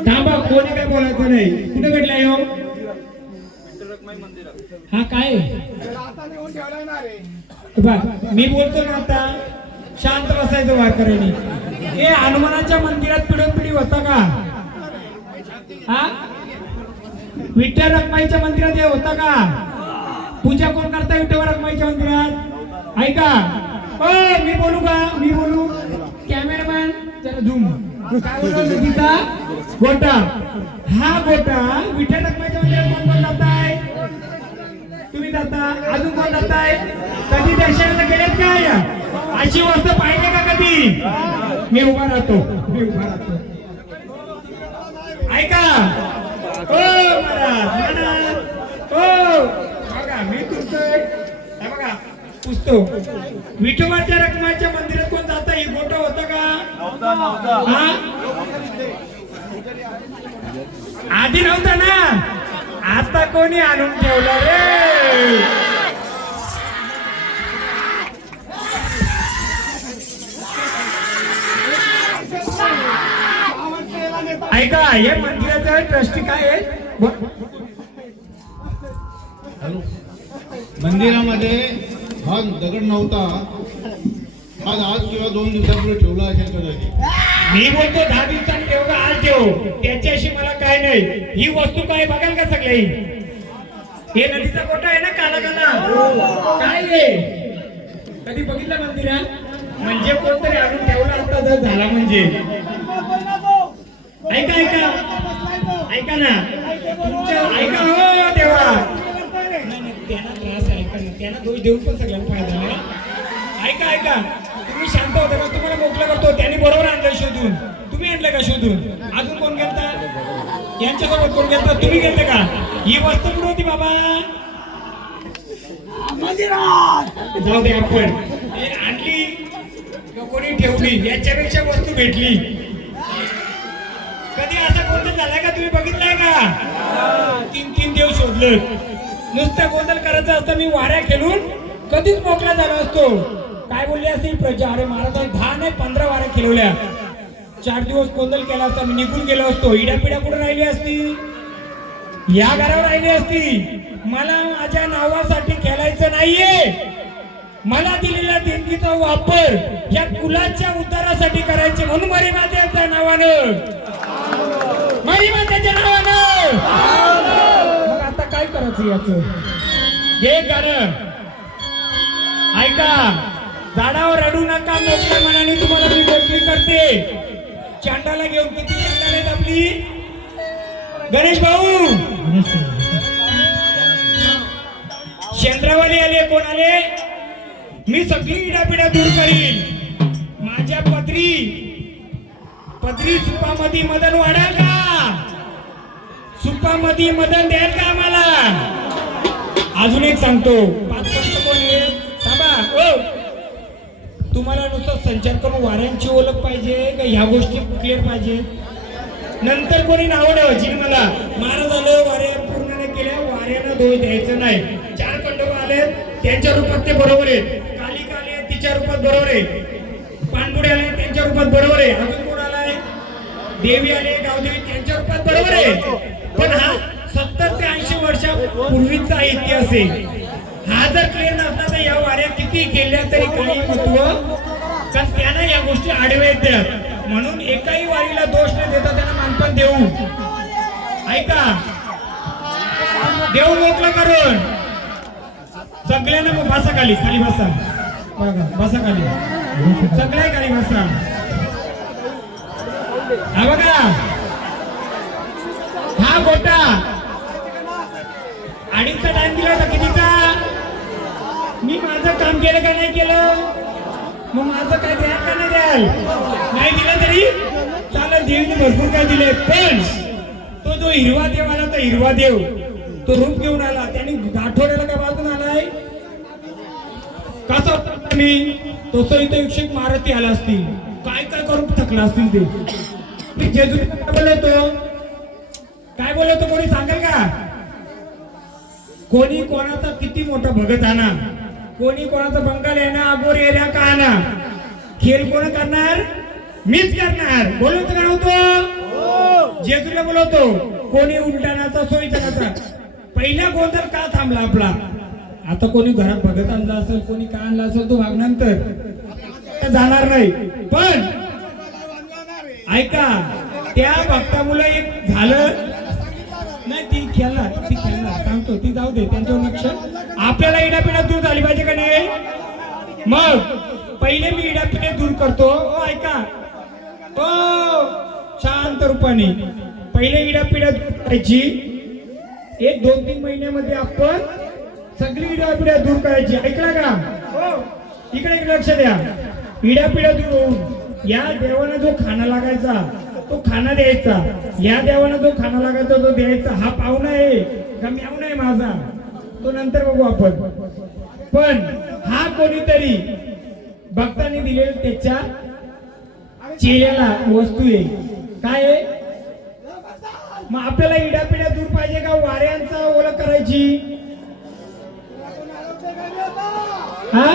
थांबा कोणी काय बोलायचं नाही. कुठे भेटला यो, हा काय मी बोलतो ना आता, शांत बसायचं वारकऱ्यांनी. हे हनुमानाच्या मंदिरात पिढी होता का, हा विठ्ठल रखमाईच्या मंदिरात हे होता का, पूजा कोण करता विठ्ठल रखमाईच्या मंदिरात, ऐका. हो मी बोलू का, मी बोलू, कॅमेरामॅन जरा झूम. काय बोलतो तिचा गोटा, हा गोटा विठ्ठल रखमाईच्या मंदिरात कोण जाताय, तुम्ही जाता, अजून कोण जाताय, कधी दर्शनाला गेलेत काय, अशी वस्तू पाहिजे का कधी, मी उभा राहतो. ऐका हो महाराज, हो बघा मी तुमचं बघा पुसतो. विठोबाच्या रखमाच्या मंदिरात कोण जाता, ही गोटा होता का, हा आधी नव्हता ना, आता कोणी आणून ठेवलं रे. ऐका हे मंदिराचं ट्रस्टी काय आहे, हॅलो, मंदिरामध्ये हा दगड नव्हता, आज किंवा 2 दिवसापूर्वी ठेवला असेल कदाचित. मी बोलतो 10 दिवसांनी ठेव का आज ठेव, त्याच्याशी मला काय नाही. ही वस्तू काय बघाल का सगळी, हे नदीचा गोटा आहे ना, काला काय आहे, कधी बघितलं मंदिरात, म्हणजे कोणतरी आणून ठेवला आता जर झाला म्हणजे. ऐका ऐका ना तुमच्या, ऐका हो देवा, नाही त्यांना त्रास आहे, ऐका ना, त्यांना दोष देऊन पण सगळ्यांना फायदा नाही. ऐका तुम्ही शांत होता का, तुम्हाला मोकळं करतो. त्यांनी बरोबर आणलं शोधून, तुम्ही आणलं का शोधून, अजून कोण गेलता, यांच्यासोबत कोण गेलता, तुम्ही गेलते का. ही वस्तू कुठे होती बाबा, जाऊ दे आपण आणली कोणी ठेवली, याच्यापेक्षा वस्तू भेटली. कधी असा गोंधळ झालाय का, तुम्ही बघितलाय का, 3 देव शोधलं. नुसतं गोंधळ करायचं असतं, मी वाऱ्या खेळून कधीच मोकळा झाला असतो. काय बोलली असती प्रजा, अरे महाराजांनी 10 नाही 15 वाऱ्या खेळवल्या, 4 दिवस गोंधळ केला असता, मी निघून गेलो असतो. इडापिडा कुठे राहिली असती, या घरावर राहिली असती. मला माझ्या नावासाठी खेळायचं नाहीये, मला दिलेल्या देणगीचा वापर या कुलाच्या उद्धारासाठी करायचे, म्हणून मरी मातेच्या नावानं, मरी मातेच्या नावानं. मग आता काय करायचं याचं, हे गाणं ऐका. झाडावर रडू नका, मोकळ्या मनाने तुम्हाला मी मोकळी करते. चांडाला घेऊन, किती चांडाल आहेत आपली, गणेश भाऊ, शेंद्रावाली आले, कोण आले, मी सगळी इडापिडा दूर करीन. माझ्या पदरी सुपामध्ये मदन वाढाल का, सुपामध्ये मदन द्याल का आम्हाला. अजून एक सांगतो, 5 पंच कोण आहे, थांबा. तुम्हाला नुसतं संचार करून वाऱ्यांची ओळख पाहिजे का, ह्या गोष्टी क्लिअर पाहिजे. नंतर कोणी नाव ठेवायची मला, महाराज आलं, वाऱ्या पूर्ण नाही केल्या, वाऱ्यानं दोष द्यायचं नाही. 4 खंडोबा आले, त्यांच्या रूपात ते बरोबर आहेत, कालिका आले तिच्या रूपात बरोबर आहे, पाणबुडे आले त्यांच्या रूपात बरोबर आहे, अजून कोण आलाय, देवी आले गावदेवी त्यांच्या रूपात बरोबर आहे. पण हा 70 ते 80 वर्षापूर्वीचा इतिहास आहे. हा जर क्लिअर नसला तर या वाऱ्या किती केल्या तरी काही महत्व, कारण त्यांना या गोष्टी आडव्या येतात. म्हणून एकाही वारीला दोष न देता त्यांना मानपण देऊ. ऐका, देऊ मोकळं करून सगळ्यांना बसा खाली, खाली बसा, बघा बसा खाली. सगळे खाली बसा. हा बघा, हा गोटा अडीचचा टाइम दिला होता. कितीचा? मी माझं काम केलं का नाही केलं? मग माझं काय द्याल का नाही द्याल? नाही दिलं तरी चालेल, देवीने भरपूर काय दिले. पण तो जो हिरवा देव आला, तो हिरवा देव तो रूप घेऊन आला. त्यांनी गाठोड्याला काय बाजून आलाय? कसा होता मी तसं इथं 101 मारुती आला असतील, काय काय करून थकला असतील ते. मी जेजुरी काय बोलवतो, काय बोलवतो कोणी सांगेल का? कोणी कोणाचा किती मोठा भगत आणा, कोणी कोणाचा बंगाल येणार, अगोर एरिया का आणा, खेळ कोण करणार? मीच करणार. बोलवतो का नव्हतो? जेजुरीला बोलवतो. कोणी उलटाण्याचा सोयीचा पहिला गोंधळ का थांबला आपला? आता कोणी घरात भगत आणला असेल, कोणी का आणला असेल, तो भागनंतर जाणार नाही. पण ऐका, त्या भक्तामुळे एक झालं नाही, ती खेळणार सांगतो, ती जाऊ दे, त्यांच्यावर लक्ष. आपल्याला इडापिडा दूर झाली पाहिजे का नाही? मग पहिले मी इडापिडा दूर करतो. ओ ऐका, ओ शांत रूपाने पहिले इडापिडा दूर करायची. 1-2-3 महिन्यामध्ये आपण सगळी इडापिडा दूर करायची. ऐकला का? इकडे लक्ष द्या. इडापिडा दूर होऊन या देवाला जो खाना लागायचा तो खाना द्यायचा, या देवाला जो खाना लागायचा तो द्यायचा. हा पाहुणा आहे का मेवणा आहे माझा, तो नंतर बघू आपण. पण हा कोणीतरी भक्तांनी दिलेला त्याच्या चेहऱ्याला वस्तू आहे. काय आहे? मग आपल्याला इडापिड्या दूर पाहिजे का वाऱ्यांचा ओळख करायची? हा,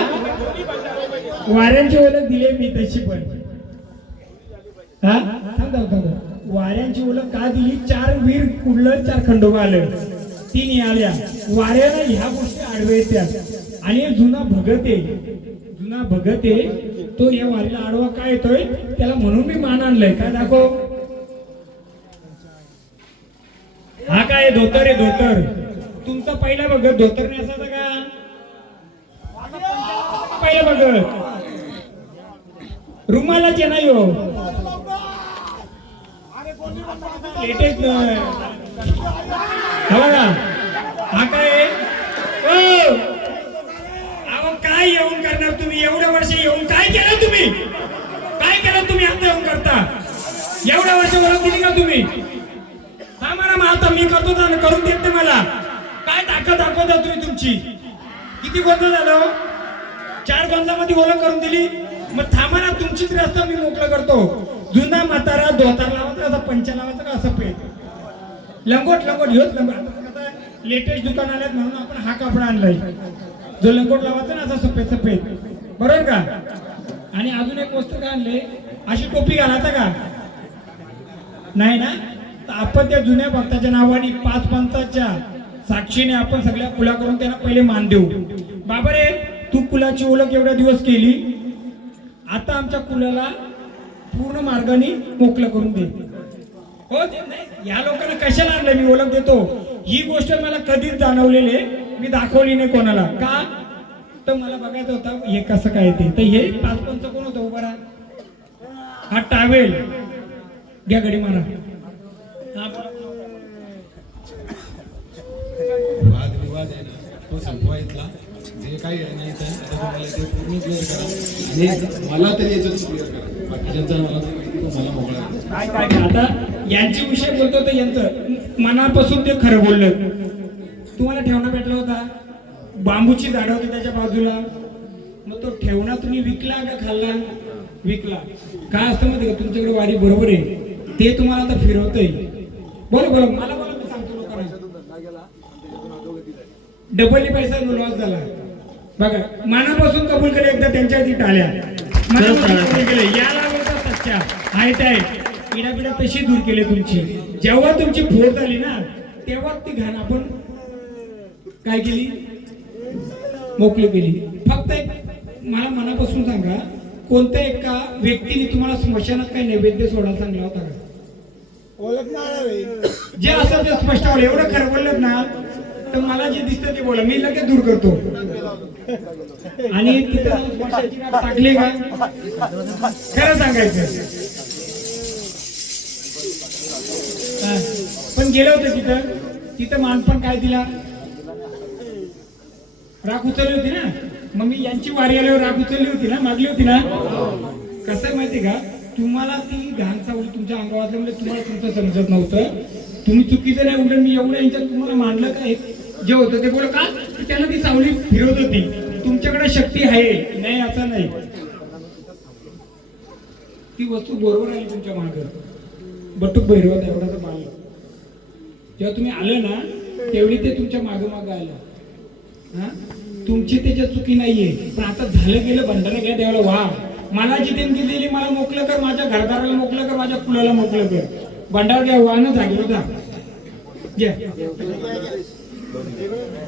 वाऱ्यांची ओळख दिली मी तशी. पण हा वाऱ्यांची ओळख का दिली? 4 वीर कुडलं, 4 खंडोबा आलं, 3 आल्या. वाऱ्याला ह्या गोष्टी आडवे येतात. आणि जुना भगत आहे तो या वारीला आडवा काय येतोय त्याला, म्हणून मी मान आणलंय. काय दाखव? हा काय धोतर आहे, धोतर. तुमचा पहिला भगत धोतर नाही असायचा का? पहिला भगत रुमालाचे नाही हो, लेटेस्ट हा काय? काय येऊन करणार तुम्ही? एवढ्या वर्ष येऊन काय केलं तुम्ही? काय केलं तुम्ही आता येऊन करता? एवढ्या वर्ष ओळख दिली का तुम्ही? हा म्हणा, आता मी करतो करून देत नाही मला. काय ताकद दाखवता तुम्ही तुमची? किती गोंधळ झालं? 4 गोंधळामध्ये ओळख करून दिली. मग थांबा ना, तुमचीच रस्ता मी मोकळं करतो. जुना म्हातारा धोतार लावायचा, असा पंचा लावायचा का असं पेट लंगोट ह्योच लंगोट. लेटेस्ट दुकान आल्यात म्हणून आपण हा कपडा आणलाय, जो लंगोट लावायचा ना असा सफेद, बरोबर का? आणि अजून एक वस्तू काय आणले, अशी टोपी घालायचा का? नाही ना. तर आपण त्या जुन्या भक्ताच्या नावाने 5 पंथाच्या साक्षीने आपण सगळ्या कुला करून त्यांना पहिले मान देऊ. बाबा रे, तू कुलाची ओळख एवढ्या दिवस केली, आता आमच्या कुलाला पूर्ण मार्गाने मोकळं करून दे. हो, या लोकांना कशाला आणलं? मी ओळख देतो. ही गोष्ट मला कधीच जाणवलेली आहे, मी दाखवली नाही कोणाला. का? तर मला बघायचं होतं हे कसं काय ते. तर हे 5 पंच कोण होतं? उभा राहा. हा टावेल घ्या, गडी मारा. वादविवाद आहे ना, तो संपवायचा. जे काही आहे ना इथं, आता तुम्हाला ते पूर्ण क्लिअर करा. आणि मला तरी याच्यात क्लिअर करा. बाकीच्यांचा मला तर माहिती, तो मला मोकळा आहे. काय आता यांची विषय बोलतो तर यांचं मनापासून ते खरं बोललं. तुम्हाला ठेवणा भेटला होता, बांबूची झाडं होती त्याच्या बाजूला, मग तो ठेवणा तुम्ही विकला का खाल्ला? विकला. काय असतं माहिती का, तुमच्याकडे वारी बरोबर आहे ते तुम्हाला आता फिरवतंय. बोला मला बोला, मी सांगतो लोकांना. डबल पैसा लॉस झाला. बघा, मनापासून कबूल केले एकदा त्यांच्या हाती टाळ्या. मनापासून कबूल केले. याला बोलतात सच्चा. आहे पिढा तशी दूर केली तुमची. जेव्हा तुमची फोड झाली ना, तेव्हा ती घाण आपण काय केली? मोकळी केली. फक्त एक मला मनापासून सांगा, कोणत्या एका व्यक्तीने तुम्हाला स्मशानात काही नैवेद्य सोडायला सांगला होता का? ओळखणार जे असं ते स्पष्ट एवढं खरं बोललं ना, तर मला जे दिसतं ते बोला, मी लगेच दूर करतो. आणि तिथं जाऊन स्पर्शाची गाठ टाकली का खरं सांगायचं. हा. पण गेलं होतं तिथं मानपण काय दिला, राख उचलली होती ना. मग मी यांची वारी आल्यावर राख उचलली होती ना, मागली होती ना. कसं आहे माहिती का, तुम्हाला ती घाण सावली तुमच्या अंगावर असल्यामुळे तुम्हाला तुमचं समजत नव्हतं. तुम्ही चुकीचं नाही उलट मी एवढं यांच्यात तुम्हाला मांडलं काय जे होतं ते बोल का की त्यांना ती सावली फिरवत होती. तुमच्याकडे शक्ती आहे नाही असं नाही, ती वस्तू बरोबर आली तुमच्या मागं. बटूक भैरवत एवढाच माल जेव्हा तुम्ही आलं ना तेवढी ते तुमच्या मागं आलं. हा तुमची त्याच्यात चुकी नाहीये, पण आता झालं गेलं. भंडारा घ्या देवाला वा, मला जी देणगी दिली मला मोकळं कर, माझ्या घरदाराला मोकळं कर, माझ्या कुलाला मोकळं कर. भंडारा घ्या वाहन जागेवर जा, घ्या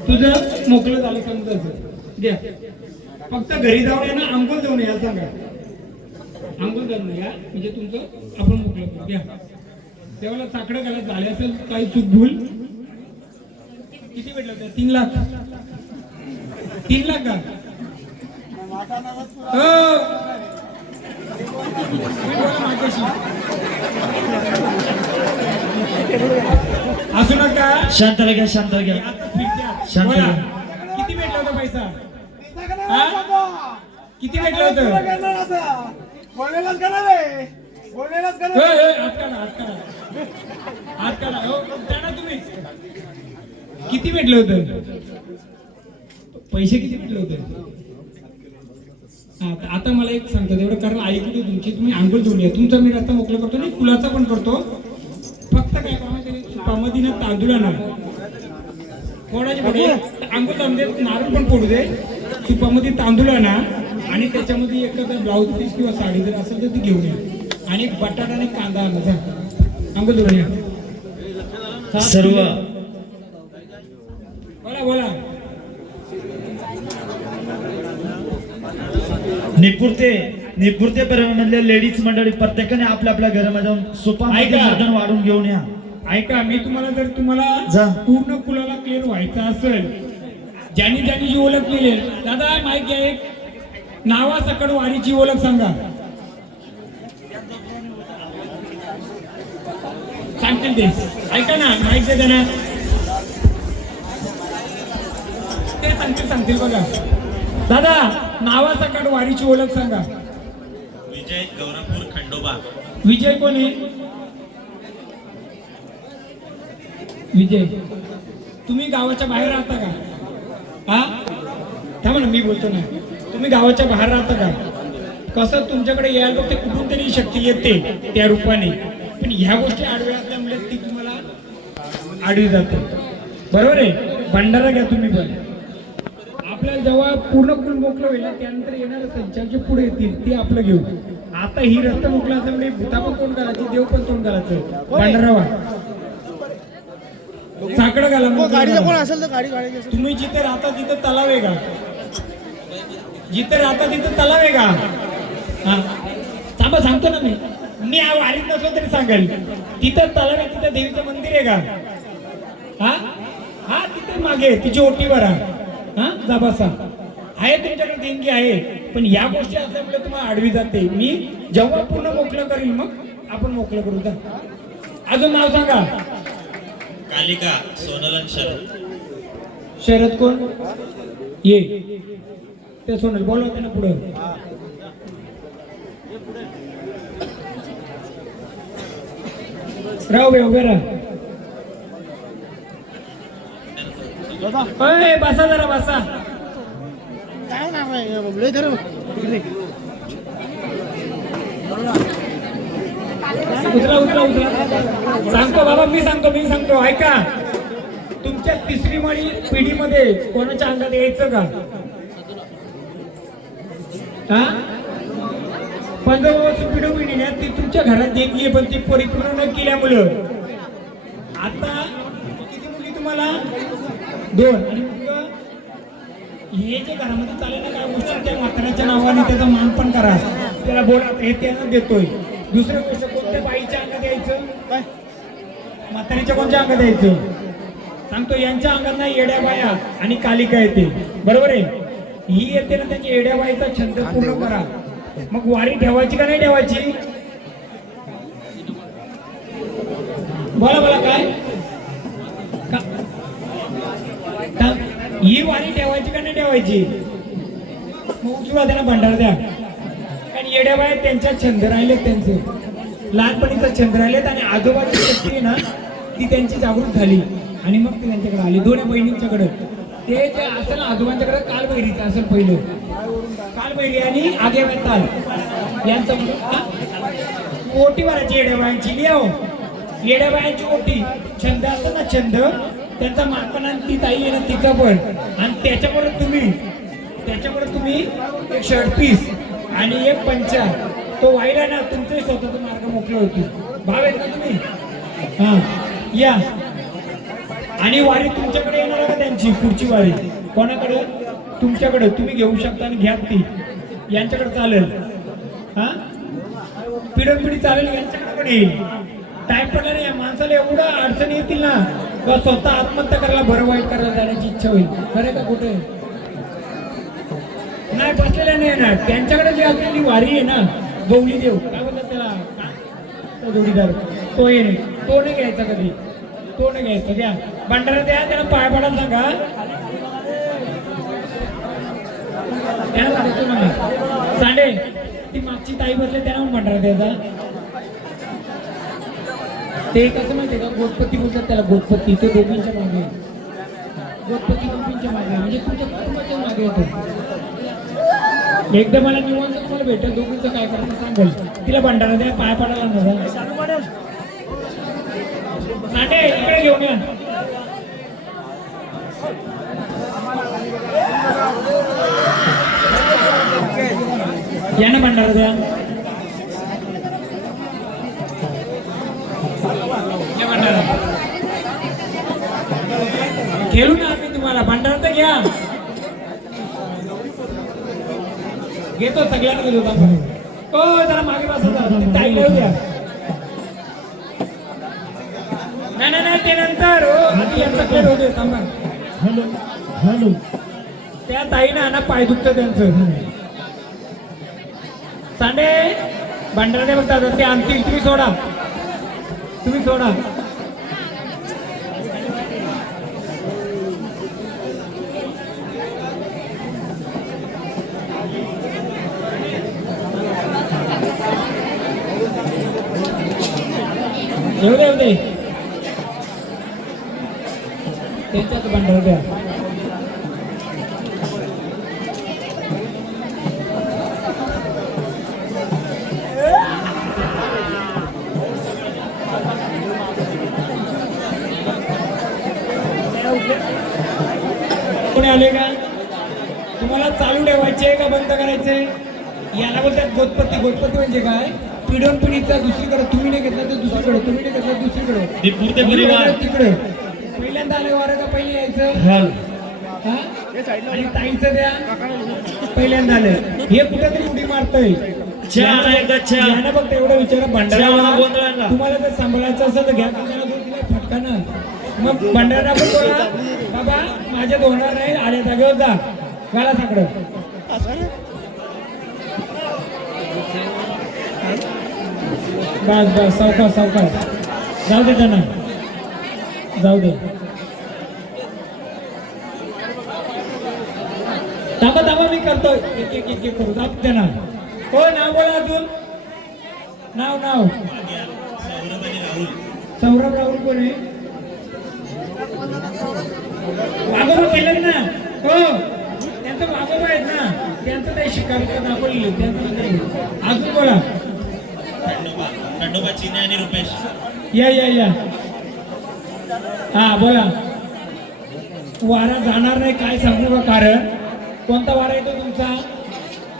तुझं मोकळं झालं समजायचं. घ्या फक्त घरी जाऊन या ना, अंघोळ जाऊन या. सांगा अंघोळ जाऊन या म्हणजे तुमचं आपण मोकळं करू. घ्या देवाला साकडं घालायचं झाले असेल काही चूक भूल. किती भेटलं होतं? 3 लाख. 3 लाख का हो असू नका. शांत घ्या, शांत घ्या. आता फिरत्या. शांत बोला. घ्या. किती भेटलं होतं पैसा? हा? किती भेटलं होतं? बोललेलाच का रे, बोललेलाच का होय, होय, हात काढा, हात काढा. हात काढा. हो, काढा तुम्ही. किती भेटलं होतं? पैसे किती भेटले होते? आता मला एक सांगतो तेवढं, कारण ऐकू दे तुमची. तुम्ही अंघोळ धुवून या, तुमचा मी रस्ता मोकळा करतो नाही, कुलाचा पण करतो. फक्त काय पामदीने तांदूळ आणा फोडायचे बघे, अंघोळ जाऊन दे, नारळ पण फोडू दे. तुपामध्ये तांदूळ आणा आणि त्याच्यामध्ये एखादा ब्लाऊज पीस किंवा साडी जर असेल तर ती घेऊन या. आणि एक बटाटा आणि कांदा आणा. जा अंघोळ धुवून या. सर्व बोला बोला. निपुरते परिवारामधल्या लेडीज मंडळी प्रत्येकाने आपल्या आपल्या घरामध्ये जाऊन सोपामध्ये ऐका. मटण वाढून घेऊन या. ऐका, मी तुम्हाला जर तुम्हाला जा. पूर्ण कुलाला क्लिअर व्हायचं असेल, ज्यांनी ज्यांनी जी ओळख केली, दादा माहिती घ्या, एक नावासकट वारीची ओळख सांगा. सांगतील ते. ऐका ना, माहिती आहे त्यांना ते सांगतील बघा. दादा नावासकट वारीची ओळख सांगा. विजय गौरवपूर खंडोबा. विजय कोणी? विजय तुम्ही गावाच्या बाहेर राहता का? हा थांबा ना, मी बोलतो ना. तुम्ही गावाच्या बाहेर राहता का? कसं तुमच्याकडे यायला ते कुठून तरी शक्ती येते त्या रूपाने, पण ह्या गोष्टी आडव्या असल्यामुळे ती तुम्हाला आडवी जाते. बरोबर आहे. भंडारा घ्या तुम्ही पण. आपल्याला जेव्हा पूर्ण कुल मोकळं होईल त्यानंतर येणारे संचारचे पुढे येतील ते आपलं घेऊ. आता ही रस्ता मोकळा असल्यामुळे भूता पण तोंड करायची, देव पण तोंड करायचं. भंडारा व्हा, साकडं घाला. कोण असेल तर गाडी गाडी तुम्ही जिथे राहता तिथं तलाव आहे का? जिथे राहता तिथं तलाव आहे का? हा थांबा, सांगतो ना मी वारीत नसलो तरी सांगेल. तिथं तलाव आहे, तिथं देवीचं मंदिर आहे का? हा हा तिथे मागे तिची ओटीवर आहे. हा जा बसा. आहे तुमच्याकडे देणगी आहे, पण या गोष्टी असल्यामुळे तुम्हाला आडवी जाते. मी जेव्हा पूर्ण मोकळं करील मग आपण मोकळं करू. जा अजून नाव सांगा. कालिका सोनलन शरद. शरद कोण? ये ते सोनल बोलवा त्यांना पुढं. राहू बे, उभे राहा. बसा जरा बसा. काय नाव आहे बबले धर उतरा उतरा उतरा. सांगतो बाबा, मी सांगतो ऐका. तुमच्या तिसरी पिढीमध्ये कोणाच्या अंगात यायचं का? हा 15 वर्ष पिढी ती तुमच्या घरात देणगी आहे, पण ती परिपूर्ण न केल्यामुळं आता किती मुली तुम्हाला? 2. आणि हे जे घरामध्ये चालेल ना काय गोष्टी त्या म्हाताऱ्याच्या नावाने त्याचा मान पण करा, त्याला बोला हे त्याला देतोय. दुसरी गोष्ट, कोणत्या बाईच्या अंगात यायचं? म्हातारीच्या कोणत्या अंगात यायचं? सांगतो यांच्या अंगात ना येड्या बाया आणि कालिका येते, बरोबर आहे. ही येते ना त्यांची येड्या बाईचा छंद पूर्ण करा. मग वारी ठेवायची का नाही ठेवायची? बोला बोला काय ही वारी ठेवायची का नाही ठेवायची? मग उचलून त्यांना भंडारा द्या. कारण येड्या बाया त्यांच्या छंद राहिलेत, त्यांचे लहानपणीचा छंद राहिलेत आणि आजोबाची शक्ती आहे ना ती त्यांची जागृत झाली आणि मग ती त्यांच्याकडे आली. दोन्ही बहिणींच्याकडे ते जे असेल आजोबांच्याकडे कालभैरीचं असेल पहिलं, कालभैरी आणि आगेवंताल यांचं ओटी भरायची येड्या बायांची. लिहा येड्या बायांची ओटी. छंद असतो ना छंद, त्यांचा मापन ती ताई आहे ना तिचा पण. आणि त्याच्यावर तुम्ही एक शर्ट पीस आणि एक पंचा तो व्हायला ना तुमचे स्वतःचा मार्ग मोकळे होतील. भाव आहेत ना तुम्ही? हा या. आणि वारी तुमच्याकडे येणार का त्यांची पुढची वारी? कोणाकडे? तुमच्याकडे. तुम्ही घेऊ शकता आणि घ्या ती. यांच्याकडे चालेल. हा पिढी चालेल, यांच्याकडे पण येईल. टाइम पडला नाही. माणसाला एवढं अडचणी येतील ना किंवा स्वतः आत्महत्या करायला, बरं वाईट करायला जाण्याची इच्छा होईल. खरं का कुठे नाही बसलेल्या नाही ना. त्यांच्याकडे जी असलेली वारी आहे ना गवली देव काय बोलतात त्याला, तो जोडीदार, तो येणे तो नाही घ्यायचा कधी, तो नाही घ्यायचा. द्या भंडारा द्या, त्याला पाय पडायला सांगा. त्याला सांगतो ना मी सांडे ती मागची ताई बसले त्यांना भंडारा द्यायचा. ते कसं माहितीये का, गोटपती बोलतात त्याला, गोटपती. तो दोघींच्या मागे, गोटपती दोघींच्या मागे म्हणजे तुमच्या कुटुंबाच्या मागे येतो. एकदा मला निवांत तुम्हाला भेटेल, दोघींचं काय करायचं सांगेल. तिला भंडारा द्या, पाय पडायला नव्हता. सांडे इकडे घेऊन या. यानं भंडारा द्या. या भंडारा खेळू ना आम्ही तुम्हाला. भंडारा तर घ्या. घेतो सगळ्यांना घेतो. हो जरा मागे बसा, ताईला येऊ द्या. नाही ते नंतर आधी यांचा खेळ होते. थांबा. हॅलो त्या ताईना ना पाय दुखतं त्यांचं. सांडे भंडारा नाही बघतात ते आणतील. तुम्ही सोडा. येऊ दे त्यांच्यात भंडारा द्या. कोणी आले का? तुम्हाला चालू ठेवायचे का बंद करायचे? याला बोलतात गोटपती. गोटपती म्हणजे काय? पिढोन पिढीचा दुसरीकडे. तुम्ही नाही घेतला तर दुसरीकडे, तुम्ही नाही घेतला दुसरीकडे, तिकडे. पहिल्यांदा आले वारा का पहिले यायचं. आणि ताईंचं द्या. पहिल्यांदा आले हे कुठेतरी उडी मारतोय. यानं फक्त एवढं विचारा भंडारा तुम्हाला जर सांभाळायचं असेल तर घ्या. फटका ना मग भंडारा पण बोला बाबा माझ्यात होणार नाही. आल्या जागेवर जा. घाला साकडं. बस सावकाश. जाऊ दे त्यांना, जाऊ दे. थांबा मी करतो. एक करू. जाऊ त्यांना. हो नाव बोला अजून. नाव सौरभ आणि राहुल. सौरभ राहुल कोण आहे? वाघोबा केलं ना. हो त्यांचं वाघोबा आहेत ना. त्यांचं काही शिकायला दाखवलेलं त्यांचं नाही. अजून बोला. खंडोबा चिने आणि रुपेश. या हा बोला. वारा जाणार नाही काय सांगू का कारण? कोणता वारा येतो तुमचा?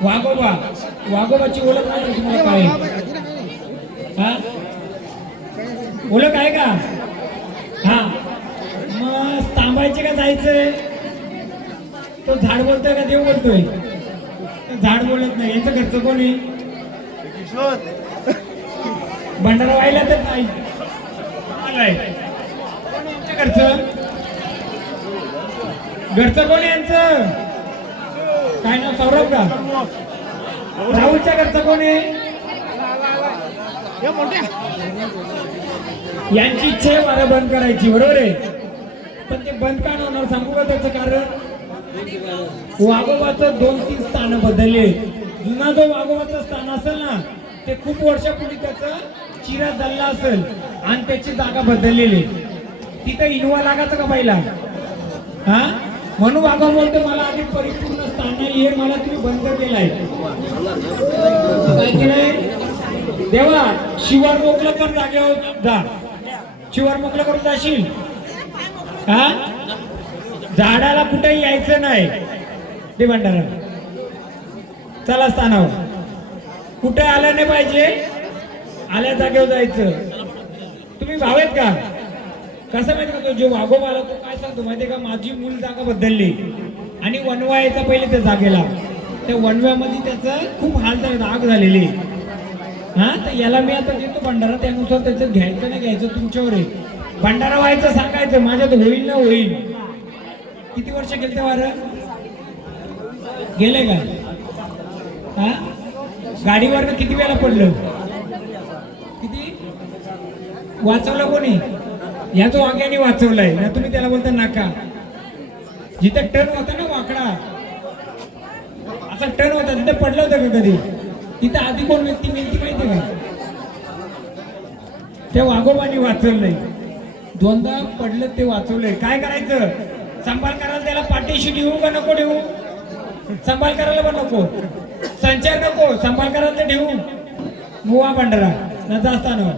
वाघोबाची ओळख नाही तुम्हाला काय? हा ओळख आहे का? हा मग थांबायचे का जायचंय? तो झाड बोलतोय का देव बोलतोय? झाड बोलत नाही. यांचं घरचं कोण आहे? भंडारा व्हायला तर नाही. घरचं घरचं कोण आहे यांचं? काय नाव? सौरभ का? राहुलच्या घरचं कोण आहे? यांची इच्छा आहे वारं बंद करायची, बरोबर आहे. पण ते बंद का होणार सांगू का त्याचं कारण? वाघोबाचं 2-3 स्थान बदलले. जुना जो वाघोबाचं स्थान असेल ना ते खूप वर्षापूर्वी त्याचं चिरा जल्ला असेल आणि त्याची जागा बदललेली. तिथं इनवा लागायचं का पहिला? हा, म्हणून वाघोबा बोलतो मला आधी परिपूर्ण स्थान नाही हे मला तुम्ही बंद केलाय. काय केलंय? देवा शिवार मोकलं पण जागेवर जा. शिवार मोकलं करून जाशील. हा, झाडाला कुठेही यायचं नाही. ते भंडारा चला स्थानावर कुठे आलं नाही पाहिजे. आल्या जागेवर जायचं. तुम्ही भाव आहेत का? कसं माहिती का? तो जो वाघोबा आला तो काय सांगतो माहितीये का? माझी मूल जागा बदलली आणि वनवा यायचा पहिले त्या जागेला. त्या वनव्यामध्ये त्याचं खूप हाल झाले, आग झालेली. हा, तर याला मी आता देतो भंडारा, त्यानुसार त्याच्यात घ्यायचं नाही घ्यायचं तुमच्यावर आहे. भंडारा व्हायचं सांगायचं माझ्यात होईल ना होईल. किती वर्ष गेलते वारं? गेले का? हा, गाडीवर किती वेळा पडलं? किती वाचवलं कोणी? या तो वाघ्याने वाचवलाय ना. तुम्ही त्याला बोलता नाका. जिथे टर्न होता ना वाकडा असा टर्न होता तिथे पडलं होतं का कधी? तिथे आधी कोण व्यक्ती मेलती माहिती का? त्या वाघोबाने वाचवलंय. 2दा पडलं ते वाचवलंय. काय करायचं? सांभाळ करायला त्याला पाठीशी ठेवू का नको ठेवू? सांभाळ करायला पण नको, संचार नको, सांभाळ करायला तर ठेवू. मुवा भंडारा न जास्ताना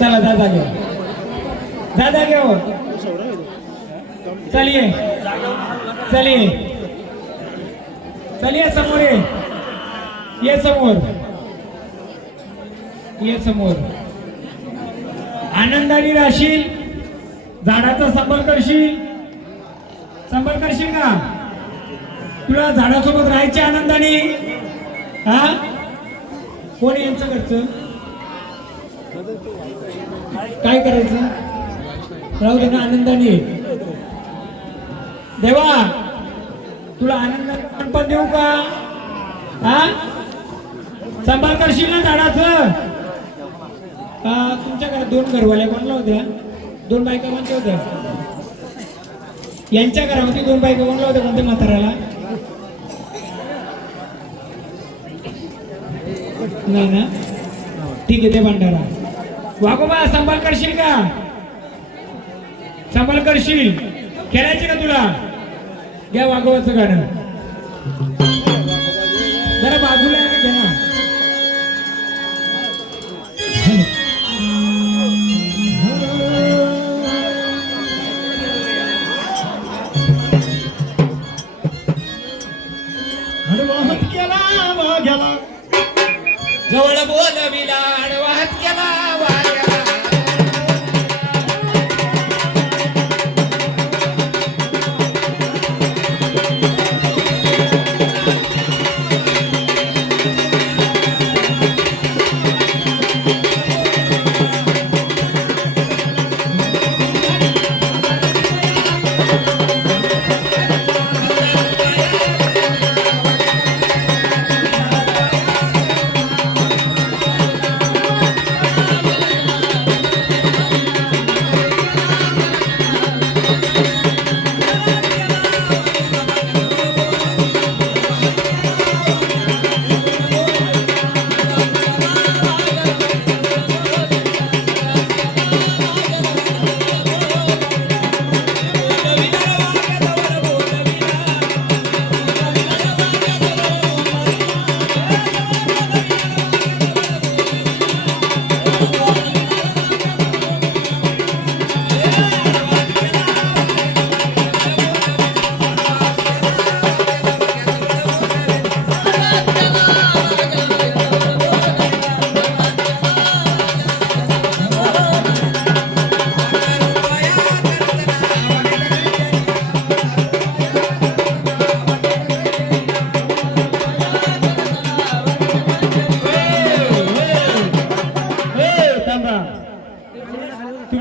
चला दादा घेऊ, दादा घेऊ. चलिए चलिए चलिए समोर ये समोर ये समोर. आनंदाने राहशील. झाडाचा सांभाळ करशील. सांभाळ करशील का? तुला झाडासोबत राहायचे आनंदाने. हा, कोण यांचं घरचं? काय करायचं? राहू दे ना आनंदाने. देवा तुला आनंदाने पण देऊ का? हा, सांभाळ करशील ना झाडाचं? तुमच्या घरात 2 घरवाल्या कोणला होत्या? 2 बायका कोणत्या होत्या? यांच्या घरामध्ये 2 बायका कोणला होत्या? कोणत्या म्हाताऱ्याला? नाही ना. ठीक आहे ते भंडारा. वाघोबा सांभाळ करशील का? सांभाळ करशील. खेळायचे का तुला? घ्या वाघोबाचं गाणं जरा बाजूला घ्या ना. जवळ बोलविला वाहत केला वाऱ्याला.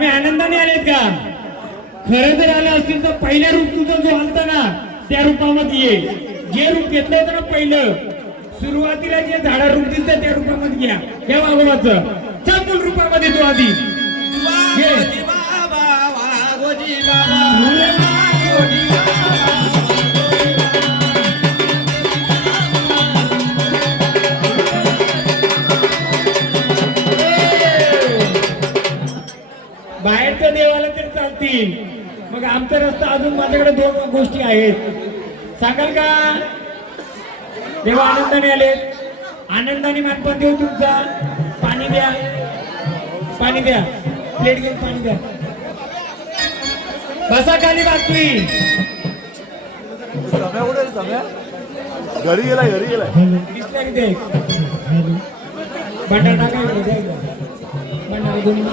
तुम्ही आनंदाने आलेत का? खरं जर आले असतील तर पहिल्या रूप तुझं जो आलता ना त्या रूपामध्ये ये. जे रूप घेतलं होतं ना पहिलं सुरुवातीला जे झाडा रूप दिलं त्या रूपामध्ये घ्या. घ्या वाघोबाचं चल मूळ रूपामध्ये तू आधी घे. बाहेरच्या देवाला तर चालतील, मग आमचा रस्ता अजून माझ्याकडे 2 गोष्टी आहेत. सांगाल का? देवा आनंदाने आलेत, आनंदाने मानपान देऊ तुमचा. पाणी द्या, पाणी द्या, प्लेट घेऊन पाणी द्या. बसा खाली बातमी. घरी गेलाय बिस्लरी दे, बटाटा काय भंडारा 2